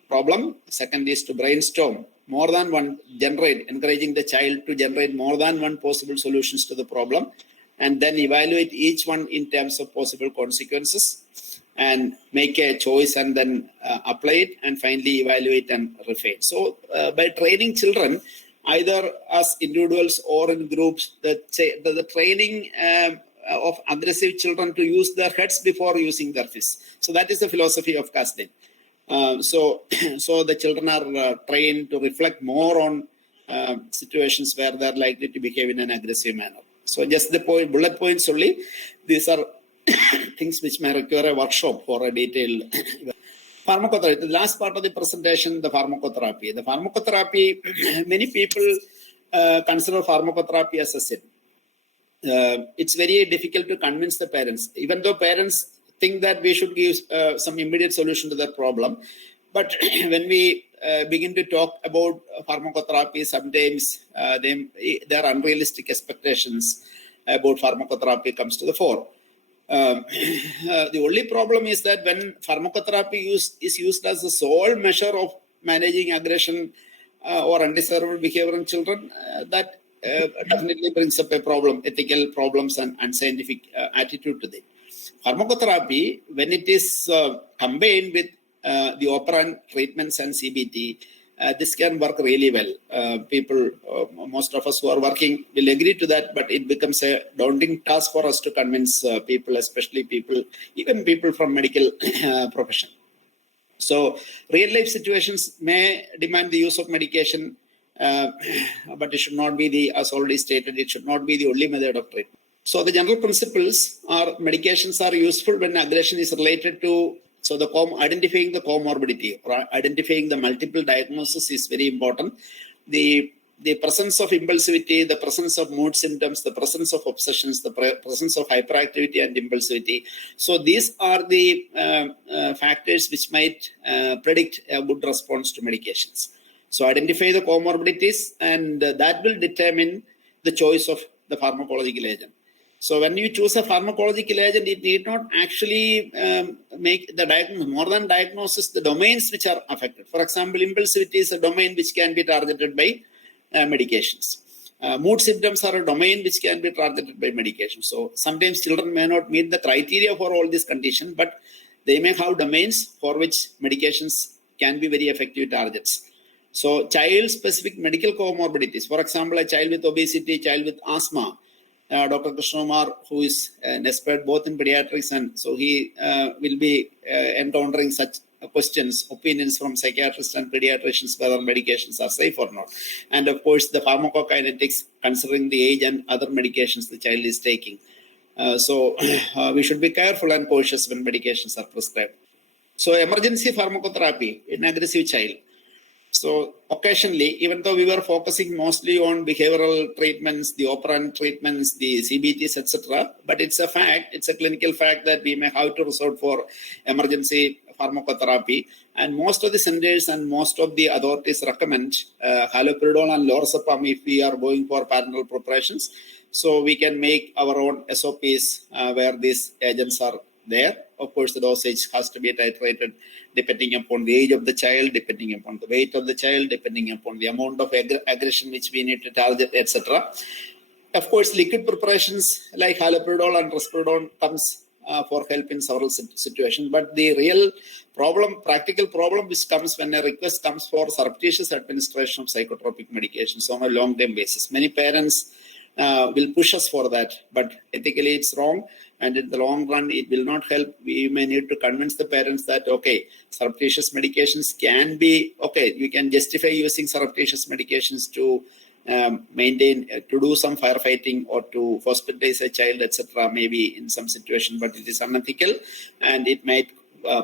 problem. Second is to brainstorm more than one, encouraging the child to generate more than one possible solutions to the problem, and then evaluate each one in terms of possible consequences and make a choice and then apply it, and finally evaluate and refine. So by training children, either as individuals or in groups, the training of aggressive children to use their heads before using their fists. So that is the philosophy of Kasdan. So the children are trained to reflect more on situations where they're likely to behave in an aggressive manner. So just the bullet points only. These are things which may require a workshop for a detailed pharmacotherapy. The last part of the presentation, the pharmacotherapy. The pharmacotherapy, many people consider pharmacotherapy as a sin. It's very difficult to convince the parents, even though parents think that we should give some immediate solution to that problem. But when we begin to talk about pharmacotherapy, sometimes their unrealistic expectations about pharmacotherapy comes to the fore. The only problem is that when pharmacotherapy is used as the sole measure of managing aggression or undesirable behavior in children, that definitely brings up a problem, ethical problems and unscientific attitude to it. Pharmacotherapy, when it is combined with the operant treatments and CBT, this can work really well. Most of us who are working will agree to that, but it becomes a daunting task for us to convince people, especially even people from medical profession. So real life situations may demand the use of medication, but it should not be as already stated, it should not be the only method of treatment. So the general principles are medications are useful when aggression is related to, so identifying the comorbidity or identifying the multiple diagnosis is very important. The presence of impulsivity, the presence of mood symptoms, the presence of obsessions, the presence of hyperactivity and impulsivity. So these are the factors which might predict a good response to medications. So identify the comorbidities, and that will determine the choice of the pharmacological agent. So when you choose a pharmacological agent, it need not actually make the diagnosis, more than diagnosis, the domains which are affected. For example, impulsivity is a domain which can be targeted by medications. Mood symptoms are a domain which can be targeted by medications. So sometimes children may not meet the criteria for all these conditions, but they may have domains for which medications can be very effective targets. So child-specific medical comorbidities, for example, a child with obesity, child with asthma, Dr. Krishnamar, who is an expert both in pediatrics, and so he will be encountering such questions, opinions from psychiatrists and pediatricians whether medications are safe or not. And of course, the pharmacokinetics, considering the age and other medications the child is taking. So we should be careful and cautious when medications are prescribed. So emergency pharmacotherapy in aggressive child. So occasionally, even though we were focusing mostly on behavioral treatments, the operant treatments, the CBTs, etc., but it's a fact, it's a clinical fact that we may have to resort for emergency pharmacotherapy. And most of the centers and most of the authorities recommend haloperidol and lorazepam if we are going for parenteral preparations. So we can make our own SOPs where these agents are there. Of course, the dosage has to be titrated depending upon the age of the child, depending upon the weight of the child, depending upon the amount of aggression which we need to target, etc. Of course, liquid preparations like haloperidol and risperidone comes for help in several situations. But the real problem, practical problem, which comes when a request comes for surreptitious administration of psychotropic medications on a long-term basis. Many parents will push us for that, but ethically it's wrong. And in the long run, it will not help. We may need to convince the parents that, okay, surreptitious medications can be, okay, we can justify using surreptitious medications to maintain, to do some firefighting or to hospitalize a child, etc., maybe in some situation, but it is unethical and it might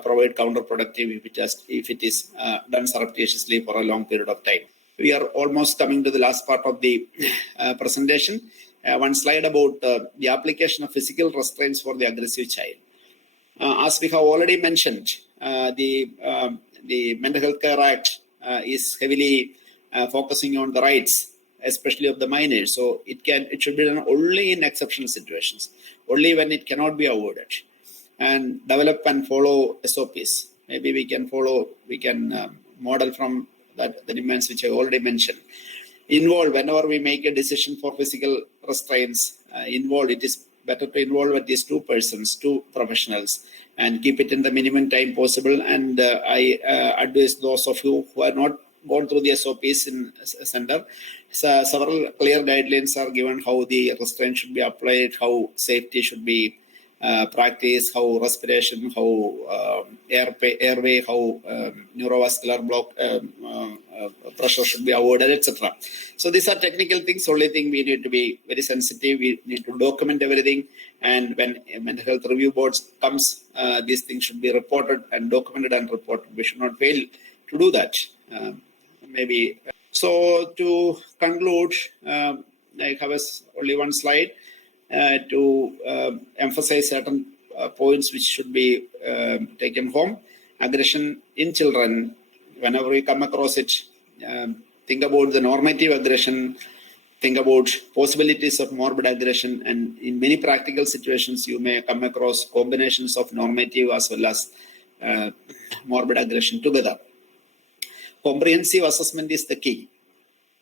provide counterproductive if it is done surreptitiously for a long period of time. We are almost coming to the last part of the presentation. One slide about the application of physical restraints for the aggressive child. As we have already mentioned, the Mental Health Care Act is heavily focusing on the rights, especially of the minors. So it should be done only in exceptional situations, only when it cannot be avoided, and develop and follow SOPs. Maybe we can model from that the demands which I already mentioned. Involve whenever we make a decision for physical restraints. It is better to involve at least two persons, two professionals, and keep it in the minimum time possible. And I advise those of you who are not gone through the SOPs in center. So several clear guidelines are given how the restraint should be applied, how safety should be practiced, how respiration, how airway, how neurovascular block pressure should be avoided, etc. So these are technical things. Only thing we need to be very sensitive. We need to document everything. And when a mental health review board comes, these things should be reported and documented and reported. We should not fail to do that. Maybe. So to conclude, I have only one slide to emphasize certain points which should be taken home. Aggression in children, whenever we come across it, think about the normative aggression, think about possibilities of morbid aggression, and in many practical situations, you may come across combinations of normative as well as morbid aggression together. Comprehensive assessment is the key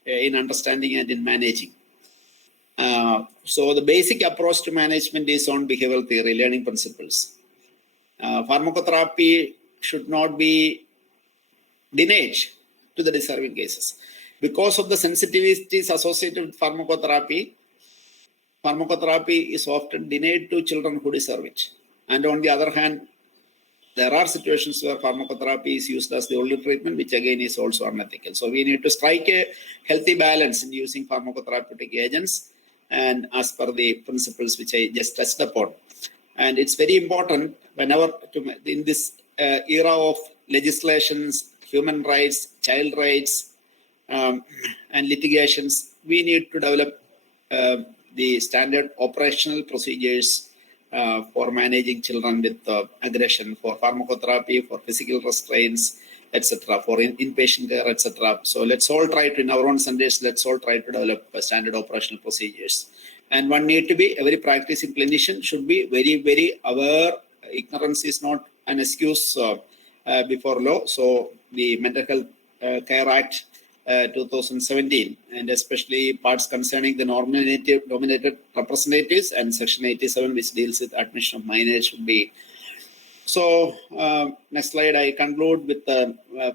in understanding and in managing. So the basic approach to management is on behavioral theory, learning principles. Pharmacotherapy should not be denied to the deserving cases. Because of the sensitivities associated with pharmacotherapy is often denied to children who deserve it. And on the other hand, there are situations where pharmacotherapy is used as the only treatment, which again is also unethical. So we need to strike a healthy balance in using pharmacotherapeutic agents and as per the principles which I just touched upon. And it's very important whenever in this era of legislations, human rights, child rights, and litigations, we need to develop the standard operational procedures for managing children with aggression, for pharmacotherapy, for physical restraints, etc., for inpatient care, etc. So let's all try to, in our own centers, let's all try to develop standard operational procedures. And one need to be, every practicing clinician should be very, very aware. Ignorance is not an excuse before law. So the Mental Health Care Act 2017, and especially parts concerning the nominated representatives and Section 87, which deals with admission of minors, should be. So next slide, I conclude with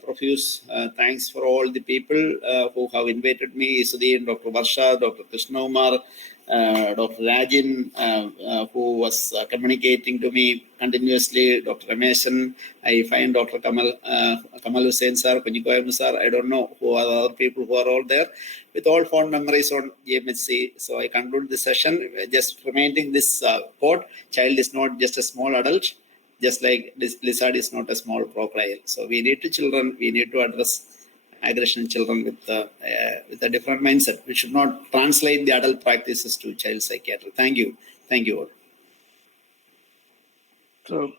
profuse thanks for all the people who have invited me, Isudin, Dr. Varsha, Dr. Krishnakumar, Dr. Rajin, who was communicating to me continuously, Dr. Ramesan. I find Dr. Kamal Hussain sir, Kunjikoyam sir, I don't know who are the other people who are all there, with all fond memories on GMHC. So I conclude this session just reminding this quote: child is not just a small adult, just like this lizard is not a small crocodile. So we need to address aggression in children with a different mindset. We should not translate the adult practices to child psychiatry. Thank you all. So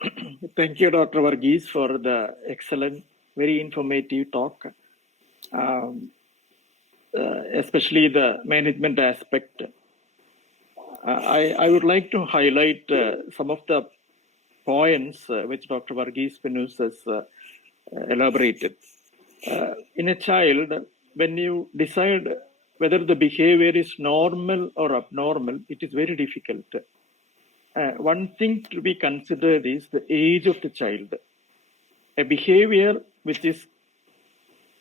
thank you, Dr. Varghese, for the excellent, very informative talk, especially the management aspect. I would like to highlight some of the points which Dr. Varghese Pinus has elaborated. In a child, when you decide whether the behavior is normal or abnormal, it is very difficult. one thing to be considered is the age of the child. A behavior which is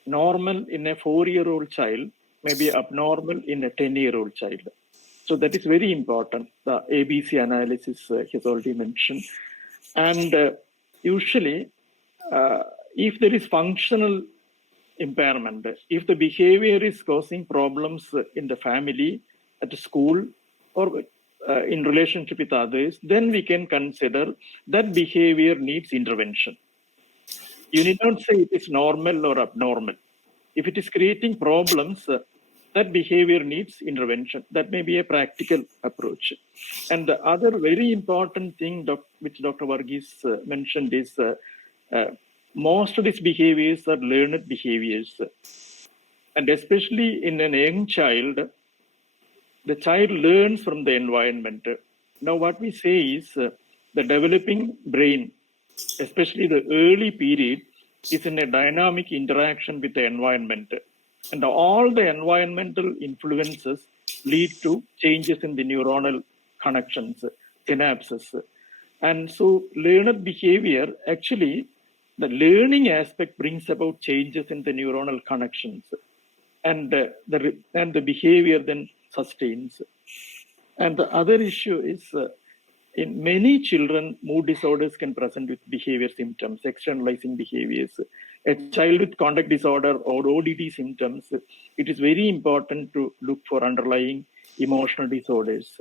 normal in a 4-year-old child may be abnormal in a 10-year-old child. So that is very important. The ABC analysis has already mentioned. And usually, if there is functional impairment, if the behavior is causing problems in the family, at the school, or in relationship with others, then we can consider that behavior needs intervention. You need not say it is normal or abnormal. If it is creating problems, that behavior needs intervention. That may be a practical approach. And the other very important thing which Dr. Varghese mentioned is most of these behaviors are learned behaviors. And especially in a young child, the child learns from the environment. Now, what we say is the developing brain, especially the early period, is in a dynamic interaction with the environment. And all the environmental influences lead to changes in the neuronal connections, synapses. And so learned behavior, actually, the learning aspect brings about changes in the neuronal connections. And the behavior then sustains. And the other issue is in many children, mood disorders can present with behavior symptoms, externalizing behaviors. A child with conduct disorder or ODD symptoms, it is very important to look for underlying emotional disorders.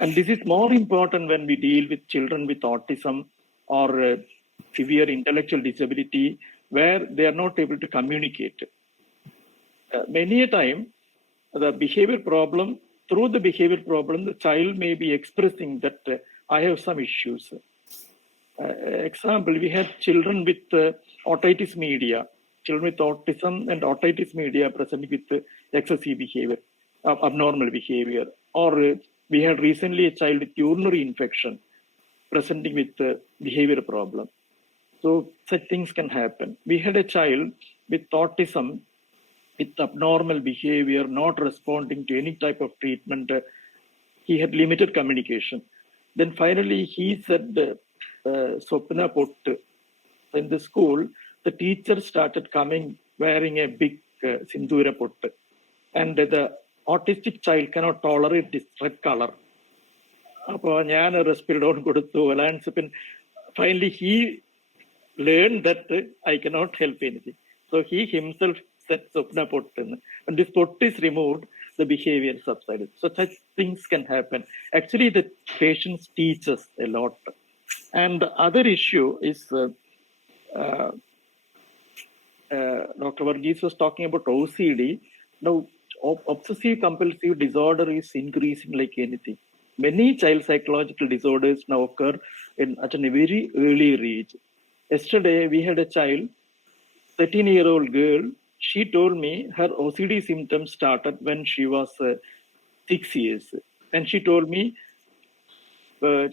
And this is more important when we deal with children with autism or severe intellectual disability, where they are not able to communicate. Many a time, the behavior problem, through the behavior problem, the child may be expressing that I have some issues. Example, we had children with otitis media, children with autism and otitis media presenting with excessive behavior, abnormal behavior. Or we had recently a child with urinary infection presenting with behavior problem. So such things can happen. We had a child with autism with abnormal behavior, not responding to any type of treatment. He had limited communication. Then finally he said, Sopna Pottu. In the school, the teacher started coming wearing a big Sindhura Pottu. And the autistic child cannot tolerate this red color. അപ്പോൾ ഞാൻ റെസ്പിരിഡോൺ കൊടുത്തു, Olanzapine. Finally he learned that I cannot help anything. So he himself said Sopna Pottu. When this Pottu is removed, the behavior subsided. So such things can happen. Actually, the patients teach us a lot. And the other issue is Dr. Varghese was talking about OCD. Now, obsessive compulsive disorder is increasing like anything. Many child psychological disorders now occur at a very early age. Yesterday, we had a child, 13-year-old girl. She told me her OCD symptoms started when she was 6 years. And she told me,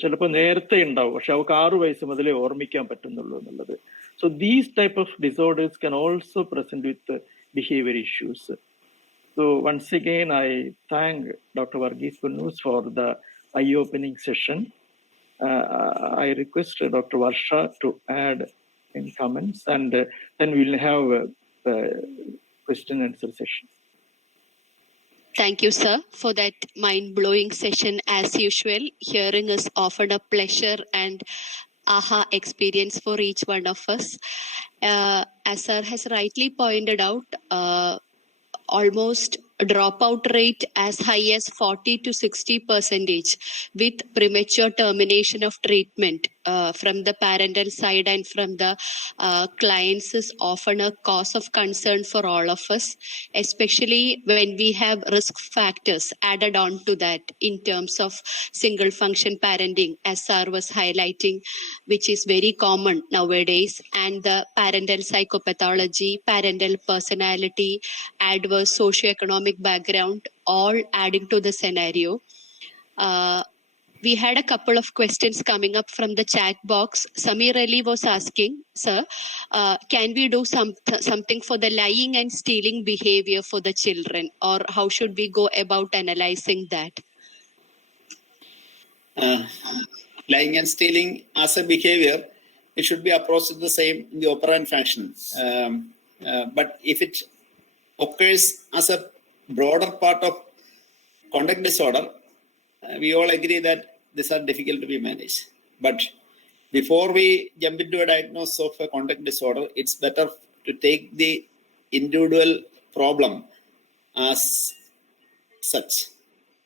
ചിലപ്പോൾ നേരത്തെ ഉണ്ടാവും, പക്ഷെ അവർക്ക് 6 വയസ്സ് മുതലേ ഓർമ്മിക്കാൻ പറ്റുന്നുള്ളൂ എന്നുള്ളത്. So these type of disorders can also present with behavior issues. So once again, I thank Dr. Varghese Punnus for the eye-opening session. I request Dr. Varsha to add in comments, and then we'll have a question and answer session. Thank you, sir, for that mind-blowing session. As usual, hearing is often a pleasure and aha experience for each one of us. As sir has rightly pointed out, almost a dropout rate as high as 40 to 60% with premature termination of treatment from the parental side and from the clients is often a cause of concern for all of us, especially when we have risk factors added on to that in terms of single function parenting, as sir was highlighting, which is very common nowadays, and the parental psychopathology, parental personality, adverse socioeconomic background, all adding to the scenario. We had a couple of questions coming up from the chat box. Samir Ali was asking, sir, can we do something for the lying and stealing behavior for the children, or how should we go about analyzing that? lying and stealing as a behavior, it should be approached the same in the operant fashion. But if it occurs as a broader part of conduct disorder, we all agree that these are difficult to be managed. But before we jump into a diagnosis of a conduct disorder, it's better to take the individual problem as such.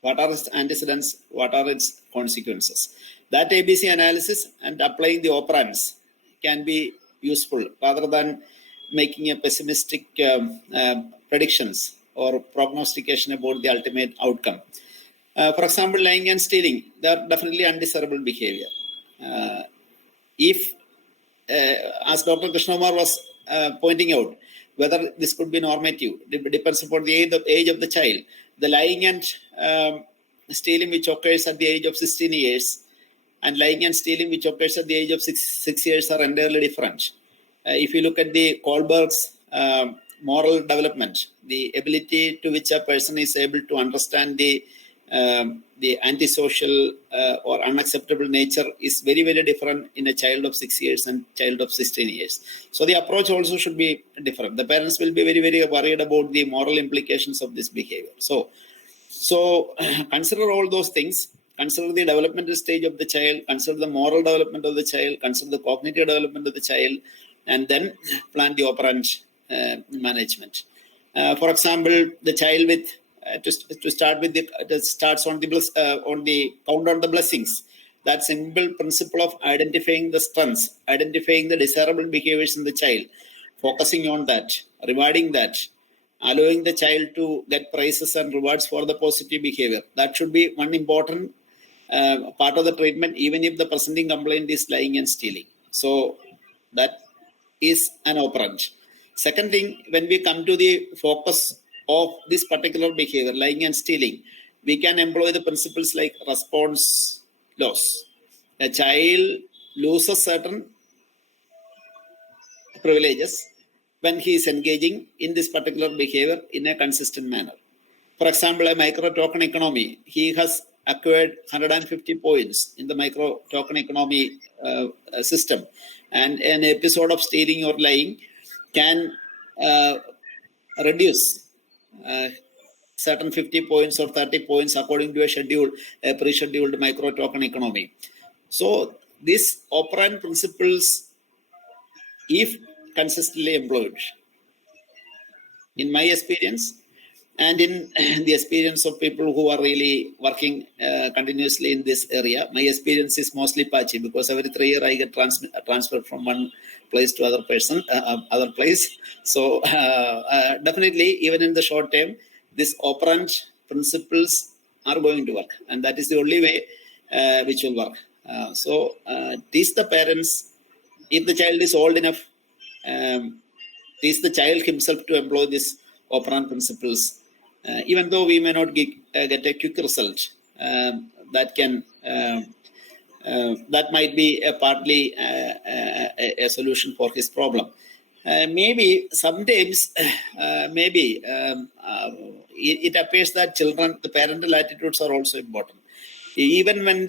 What are its antecedents? What are its consequences? That ABC analysis and applying the operands can be useful rather than making a pessimistic predictions or prognostication about the ultimate outcome. For example, lying and stealing, they are definitely undesirable behavior. If, as Dr. Krishnamar was pointing out, whether this could be normative, depends upon the age of the child. The lying and stealing which occurs at the age of 16 years and lying and stealing which occurs at the age of 6 years are entirely different. If you look at the Kohlberg's moral development, the ability to which a person is able to understand the antisocial or unacceptable nature is very, very different in a child of 6 years and child of 16 years. So the approach also should be different. The parents will be very, very worried about the moral implications of this behavior. So consider all those things. Consider the developmental stage of the child, consider the moral development of the child, consider the cognitive development of the child, and then plan the operant management. For example, the child with to start with starts on the count on the blessings. That simple principle of identifying the strengths, identifying the desirable behaviors in the child, focusing on that, rewarding that, allowing the child to get prizes and rewards for the positive behavior. That should be one important part of the treatment, even if the presenting complaint is lying and stealing. So that is an operant. Second thing, when we come to the focus of this particular behavior, lying and stealing, we can employ the principles like response loss. A child loses certain privileges when he is engaging in this particular behavior in a consistent manner. For example, a micro token economy, he has acquired 150 points in the micro token economy system, and an episode of stealing or lying can reduce certain 50 points or 30 points according to a pre-scheduled micro token economy. So these operant principles, if consistently employed, in my experience and in the experience of people who are really working continuously in this area, my experience is mostly patchy because every 3 years I get transferred from one place to other place. So definitely, even in the short term, these operant principles are going to work, and that is the only way which will work. So teach the parents, if the child is old enough, teach the child himself to employ these operant principles. Even though we may not get a quick result, that might be partly a solution for his problem. Maybe sometimes, it appears that the parental attitudes are also important. Even when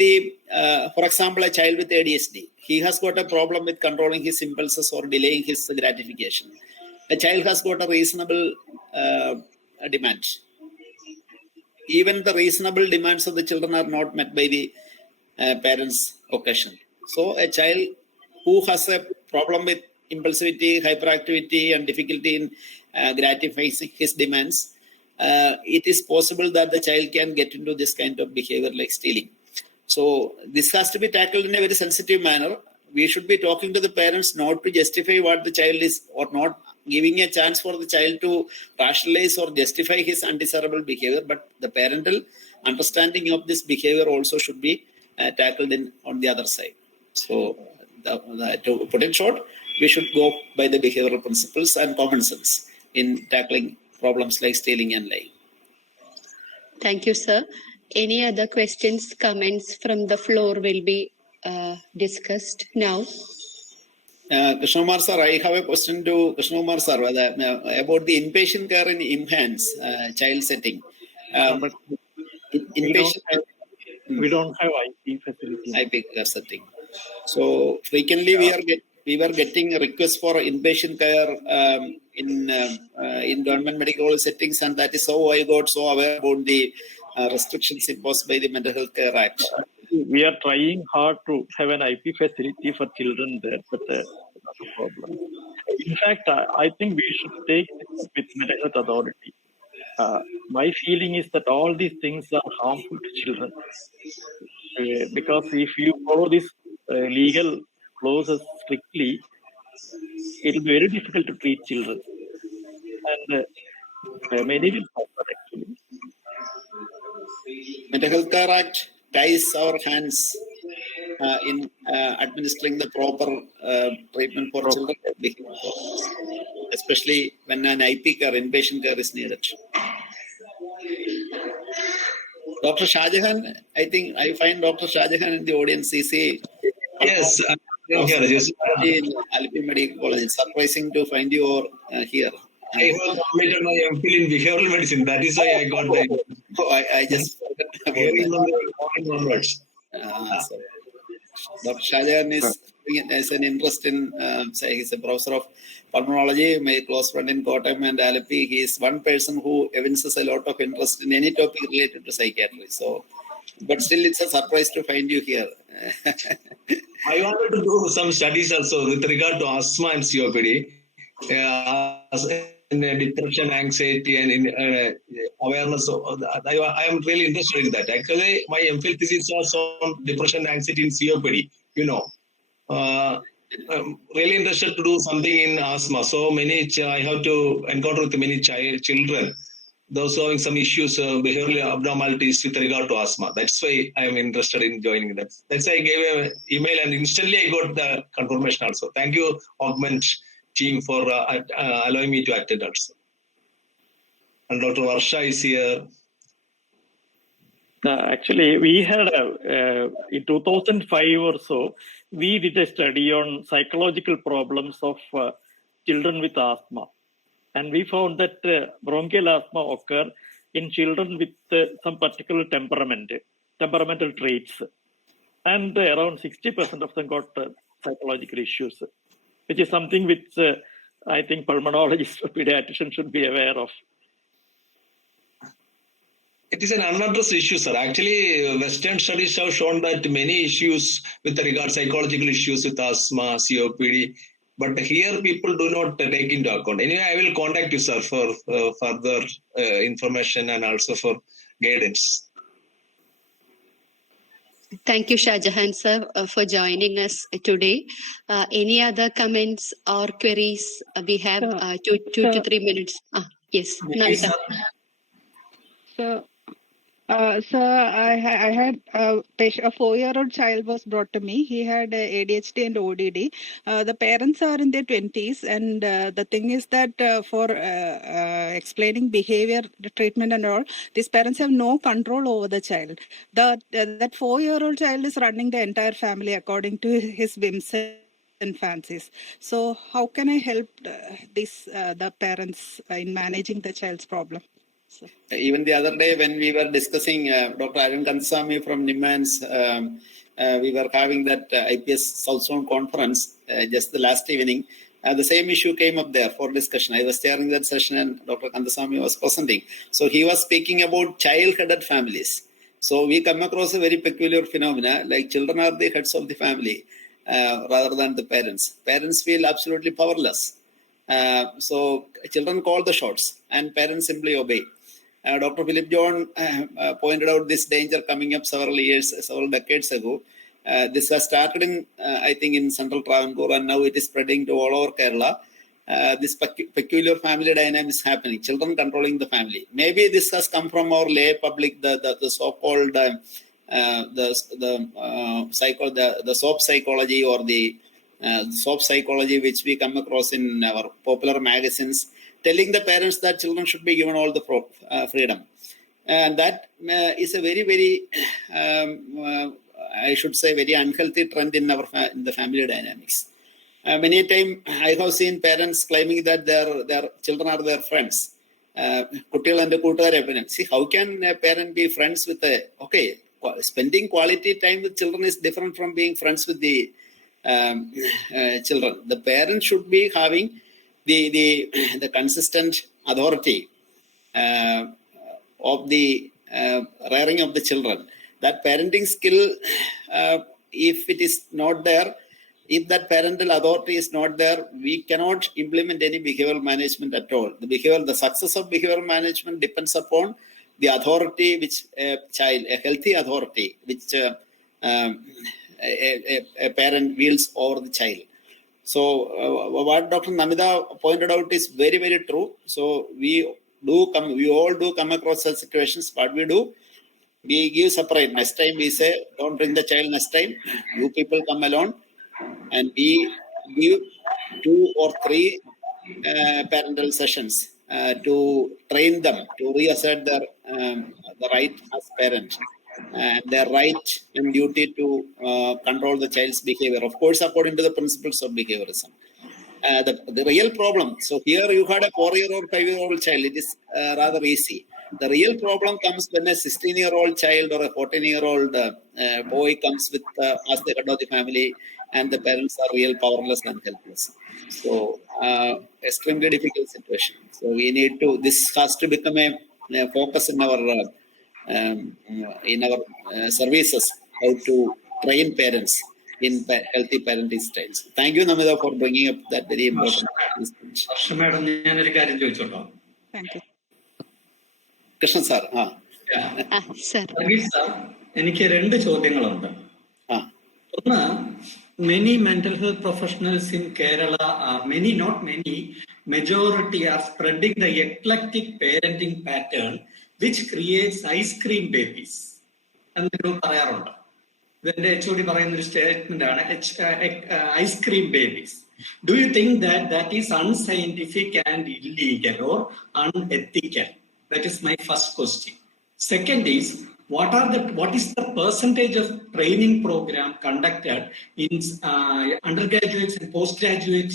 for example, a child with ADHD, he has got a problem with controlling his impulses or delaying his gratification. A child has got a reasonable demand. Even the reasonable demands of the children are not met by the parents occasionally. So a child who has a problem with impulsivity, hyperactivity, and difficulty in gratifying his demands, it is possible that the child can get into this kind of behavior like stealing. So this has to be tackled in a very sensitive manner. We should be talking to the parents not to justify what the child is, or not giving a chance for the child to rationalize or justify his undesirable behavior, but the parental understanding of this behavior also should be tackled on the other side. So to put it short, we should go by the behavioral principles and common sense in tackling problems like stealing and lying. Thank you, sir. Any other questions, comments from the floor will be discussed now. Krishnamar sir, I have a question to Krishnamar sir about the inpatient care in IMHANS child setting. We don't have IT IP care setting. So frequently we were getting requests for inpatient care in government medical settings, and that is how I got so aware about the restrictions imposed by the Mental Health Care Act. We are trying hard to have an IP facility for children there, but that's a problem. In fact, I think we should take this up with Mental Health Authority. My feeling is that all these things are harmful to children because if you follow these legal clauses strictly, it will be very difficult to treat children, and many will suffer actually. Mental Health Care Act ties our hands in administering the proper treatment for children, especially when an IP care, inpatient care is needed. Dr. Shahjahan, I think I find Dr. Shahjahan in the audience. Yes, I'm here. Yes. In Alipi Medical College. It's surprising to find you here. I have completed my MPhil in behavioral medicine. That is why I got the. Oh, I just forgot about Hearing that. onwards. So Dr. Shahjahan is an interest in, he's a professor of pulmonology, my close friend in Kottayam and Alipi. He is one person who evinces a lot of interest in any topic related to psychiatry. So, but still, it's a surprise to find you here. I wanted to do some studies also with regard to asthma and COPD, in depression, anxiety, and in awareness. I am really interested in that. Actually, my MPhil thesis was on depression, anxiety, and COPD. I'm really interested to do something in asthma. So I have to encounter with many children, those having some issues, behavioral abnormalities with regard to asthma. That's why I am interested in joining that. That's why I gave an email and instantly I got the confirmation also. Thank you, Augment team, for allowing me to attend also. And Dr. Varsha is here. Actually, we had in 2005 or so, we did a study on psychological problems of children with asthma. And we found that bronchial asthma occur in children with some particular temperamental traits. And around 60% of them got psychological issues, which is something which I think pulmonologists or pediatricians should be aware of. It is an unaddressed issue, sir. Actually, Western studies have shown that many issues with regard psychological issues with asthma, COPD, but here people do not take into account. Anyway, I will contact you, sir, for further information and also for guidance. Thank you, Shahjahan sir, for joining us today. Any other comments or queries? We have 2 to 3 minutes. Yes, Navita. So I had a 4-year-old child was brought to me. He had ADHD and ODD. The parents are in their 20s, and the thing is that for explaining behavior treatment and all, these parents have no control over the child. That 4-year-old child is running the entire family according to his whims and fancies. So how can I help the parents in managing the child's problem? Even the other day when we were discussing, Dr. Arun Kansami from NIMANS, we were having that IPS South Zone conference just the last evening. The same issue came up there for discussion. I was chairing that session and Dr. Kandasamy was presenting. So he was speaking about child-headed families. So we come across a very peculiar phenomena, like children are the heads of the family rather than the parents. Parents feel absolutely powerless. So children call the shots and parents simply obey. Dr. Philip John pointed out this danger coming up several decades ago. This has started I think, in central Travancore, and now it is spreading to all over Kerala. This peculiar family dynamics happening, children controlling the family. Maybe this has come from our lay public, the so-called the soap psychology or the soap psychology, which we come across in our popular magazines, telling the parents that children should be given all the freedom. And that is a very, very, I should say, very unhealthy trend in the family dynamics. Many a time I have seen parents claiming that their children are their friends. See, how can a parent be friends with spending quality time with children is different from being friends with the children. The parent should be having the consistent authority of the rearing of the children. That parenting skill, if it is not there, if that parental authority is not there, we cannot implement any behavioral management at all. The success of behavioral management depends upon the authority which a healthy authority which a parent wields over the child. So what Dr. Namita pointed out is very, very true. So we all do come across such situations. What we do, we give separate. Next time we say, don't bring the child next time. You people come alone. And we give 2 or 3 parental sessions to train them to reassert their the right as parents and their right and duty to control the child's behavior, of course, according to the principles of behaviorism. The real problem, so here you had a 4-year-old, 5-year-old child, it is rather easy. The real problem comes when a 16-year-old child or a 14-year-old boy comes with as the head of the family, and the parents are real powerless and helpless. So extremely difficult situation. So we need to, this has to become a focus in our services, how to train parents in healthy parenting styles. Thank you, Namita, for bringing up that very important. Thank you. Krishna sir. Sir. എനിക്ക് 2 ചോദ്യങ്ങളുണ്ട്. ഒന്ന്, many mental health professionals in Kerala are majority are spreading the eclectic parenting pattern which creates ice cream babies. എന്നൊരു പറയാറുണ്ട്. ഇതിന്റെ HOD പറയുന്ന ഒരു statement ആണ് ice cream babies. Do you think that is unscientific and illegal or unethical? That is my first question. Second is, what is the percentage of training program conducted in undergraduate and postgraduate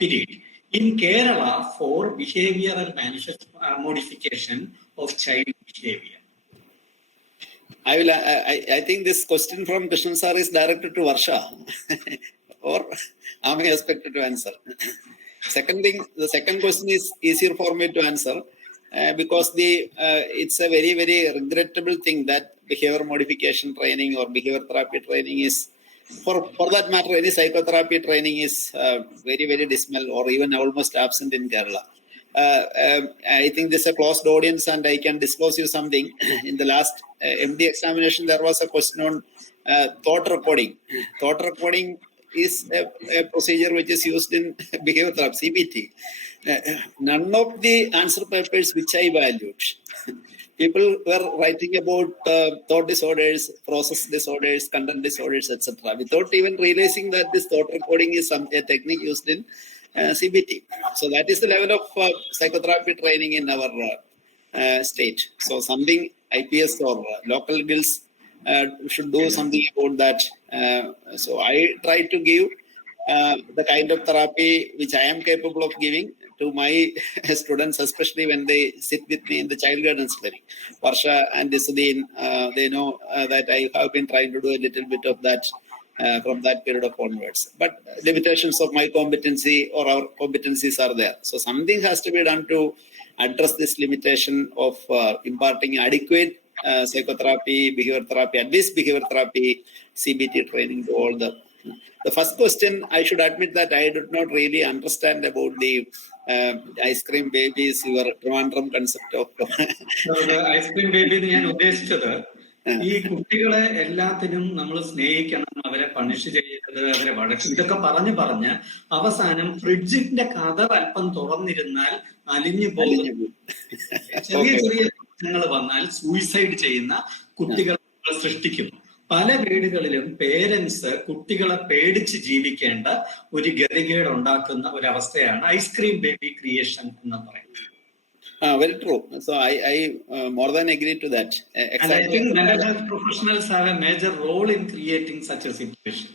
period in Kerala for behavioral modification of child behavior? I think this question from Krishnan sir is directed to Varsha, or am I expected to answer? The second question is easier for me to answer. Because it's a very, very regrettable thing that behavior modification training or behavior therapy training is, for that matter, any psychotherapy training is very, very dismal or even almost absent in Kerala. I think this is a closed audience and I can disclose you something. In the last MD examination, there was a question on thought recording. Thought recording is a procedure which is used in behavior therapy, CBT. None of the answer papers which I valued, people were writing about thought disorders, process disorders, content disorders, etc., without even realizing that this thought recording is a technique used in CBT. So that is the level of psychotherapy training in our state. So something IPS or local bills should do something about that. So I try to give the kind of therapy which I am capable of giving to my students, especially when they sit with me in the child guidance clinic. Varsha and Isuddin, they know that I have been trying to do a little bit of that from that period of onwards. But limitations of my competency or our competencies are there. So something has to be done to address this limitation of imparting adequate psychotherapy, behavior therapy, at least behavior therapy, CBT training to all the first question, I should admit that I did not really understand about the ice cream babies, your Trivandrum concept of ice cream baby ഞാൻ ഉദ്ദേശിച്ചത് ഈ കുട്ടികളെ എല്ലാത്തിനും നമ്മൾ സ്നേഹിക്കണം, അവരെ punish ചെയ്യരുത്, അവരെ വഴക്ക്, ഇതൊക്കെ പറഞ്ഞ് അവസാനം ഫ്രിഡ്ജിന്റെ കതർ അല്പം തുറന്നിരുന്നാൽ അലിഞ്ഞു പോകും. ചെറിയ പ്രശ്നങ്ങൾ വന്നാൽ സൂയിസൈഡ് ചെയ്യുന്ന കുട്ടികൾ സൃഷ്ടിക്കുന്നു. പല വീടുകളിലും പേരൻസ് കുട്ടികളെ പേടിച്ച് ജീവിക്കേണ്ട ഒരു ഗതികേട് ഉണ്ടാക്കുന്ന ഒരു അവസ്ഥയാണ് ഐസ്ക്രീം ബേബി ക്രിയേഷൻ എന്ന് പറയുന്നത്. Very true. So I more than agree to that. And I think mental health professionals have a major role in creating such a situation.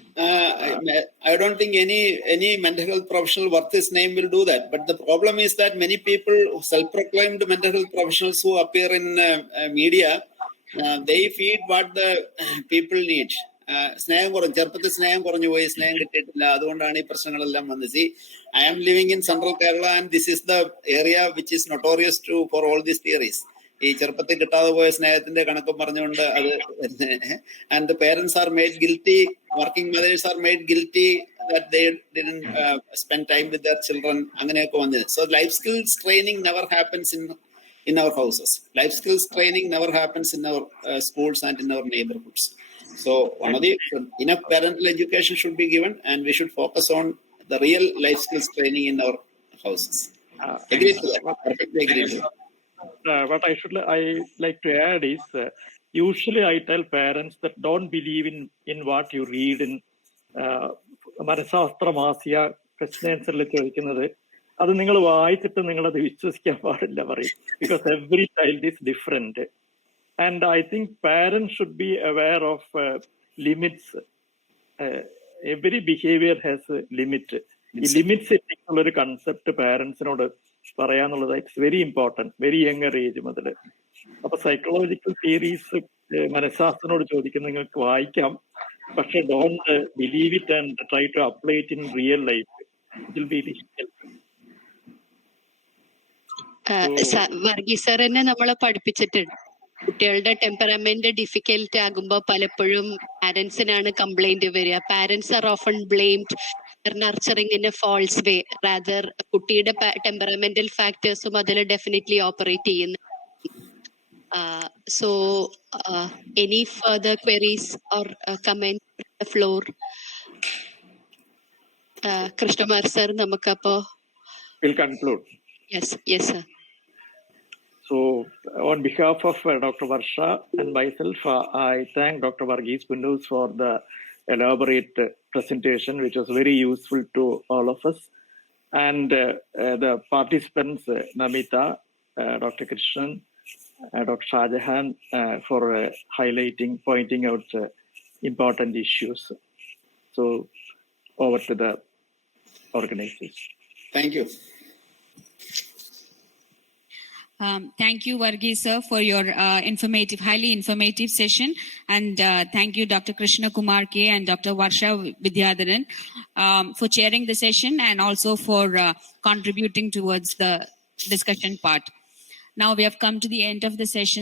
I don't think any mental health professional worth his name will do that. But the problem is that many people, self-proclaimed mental health professionals who appear in media, they feed what the people need. സ്നേഹം കുറഞ്ഞു, ചെറുപ്പത്തിൽ സ്നേഹം കുറഞ്ഞു പോയി, സ്നേഹം കിട്ടിയിട്ടില്ല, അതുകൊണ്ടാണ് ഈ പ്രശ്നങ്ങളെല്ലാം വന്നത്. See, I am living in central Kerala and this is the area which is notorious for all these theories. ഈ ചെറുപ്പത്തിൽ കിട്ടാതെ പോയ സ്നേഹത്തിന്റെ കണക്കും പറഞ്ഞുകൊണ്ട് അത് and the parents are made guilty, working mothers are made guilty that they didn't spend time with their children. അങ്ങനെയൊക്കെ വന്നത്. So life skills training never happens in our houses. Life skills training never happens in our schools and in our neighborhoods. So one of the enough parental education should be given, and we should focus on the real life skills training in our houses. Agree to that. Perfectly agree to that. What I like to add is, usually I tell parents that don't believe in what you read in മനഃശാസ്ത്രമാസിക question ആൻസറിൽ ചോദിക്കുന്നത്. അത് നിങ്ങൾ വായിച്ചിട്ട് നിങ്ങളത് വിശ്വസിക്കാൻ പാടില്ല പറയും. Because every child is different. And I think parents should be aware of limits. Every behavior has a limit. ഈ ലിമിറ്റ്സ് എത്തിക്കുള്ള ഒരു കൺസെപ്റ്റ് പാരന്റ്സിനോട് പറയാന്നുള്ളത് it's very important, very younger age മുതൽ. അപ്പൊ സൈക്കോളജിക്കൽ തിയറീസ് മനഃശാസ്ത്രനോട് ചോദിക്കുന്ന നിങ്ങൾക്ക് വായിക്കാം, പക്ഷെ don't believe it and try to apply it in real life. It will be difficult. Varghese sir എന്നെ നമ്മളെ പഠിപ്പിച്ചിട്ടുണ്ട്, കുട്ടികളുടെ ടെമ്പറമെന്റ് ഡിഫിക്കൽട്ട് ആകുമ്പോൾ പലപ്പോഴും പാരന്റ്സിനാണ് കംപ്ലൈന്റ് വരിക. Parents are often blamed nurturing in a false way, rather കുട്ടിയുടെ ടെമ്പറമെന്റൽ ഫാക്ടേഴ്സും അതിൽ ഡെഫിനറ്റ്ലി ഓപ്പറേറ്റ് ചെയ്യുന്നു. So any further queries or comment floor? Krishnakumar sir, നമുക്കപ്പോ conclude. Yes, sir. So, on behalf of Dr. Varsha and myself, I thank Dr. Varghese Punnus for the elaborate presentation, which was very useful to all of us. And the participants, Namita, Dr. Krishnan, Dr. Shahjahan, for pointing out important issues. So, over to the organizers. Thank you. Thank you, Varghese sir, for your highly informative session. And thank you, Dr. Krishna Kumar K. and Dr. Varsha Vidyadharan for chairing the session and also for contributing towards the discussion part. Now we have come to the end of the session.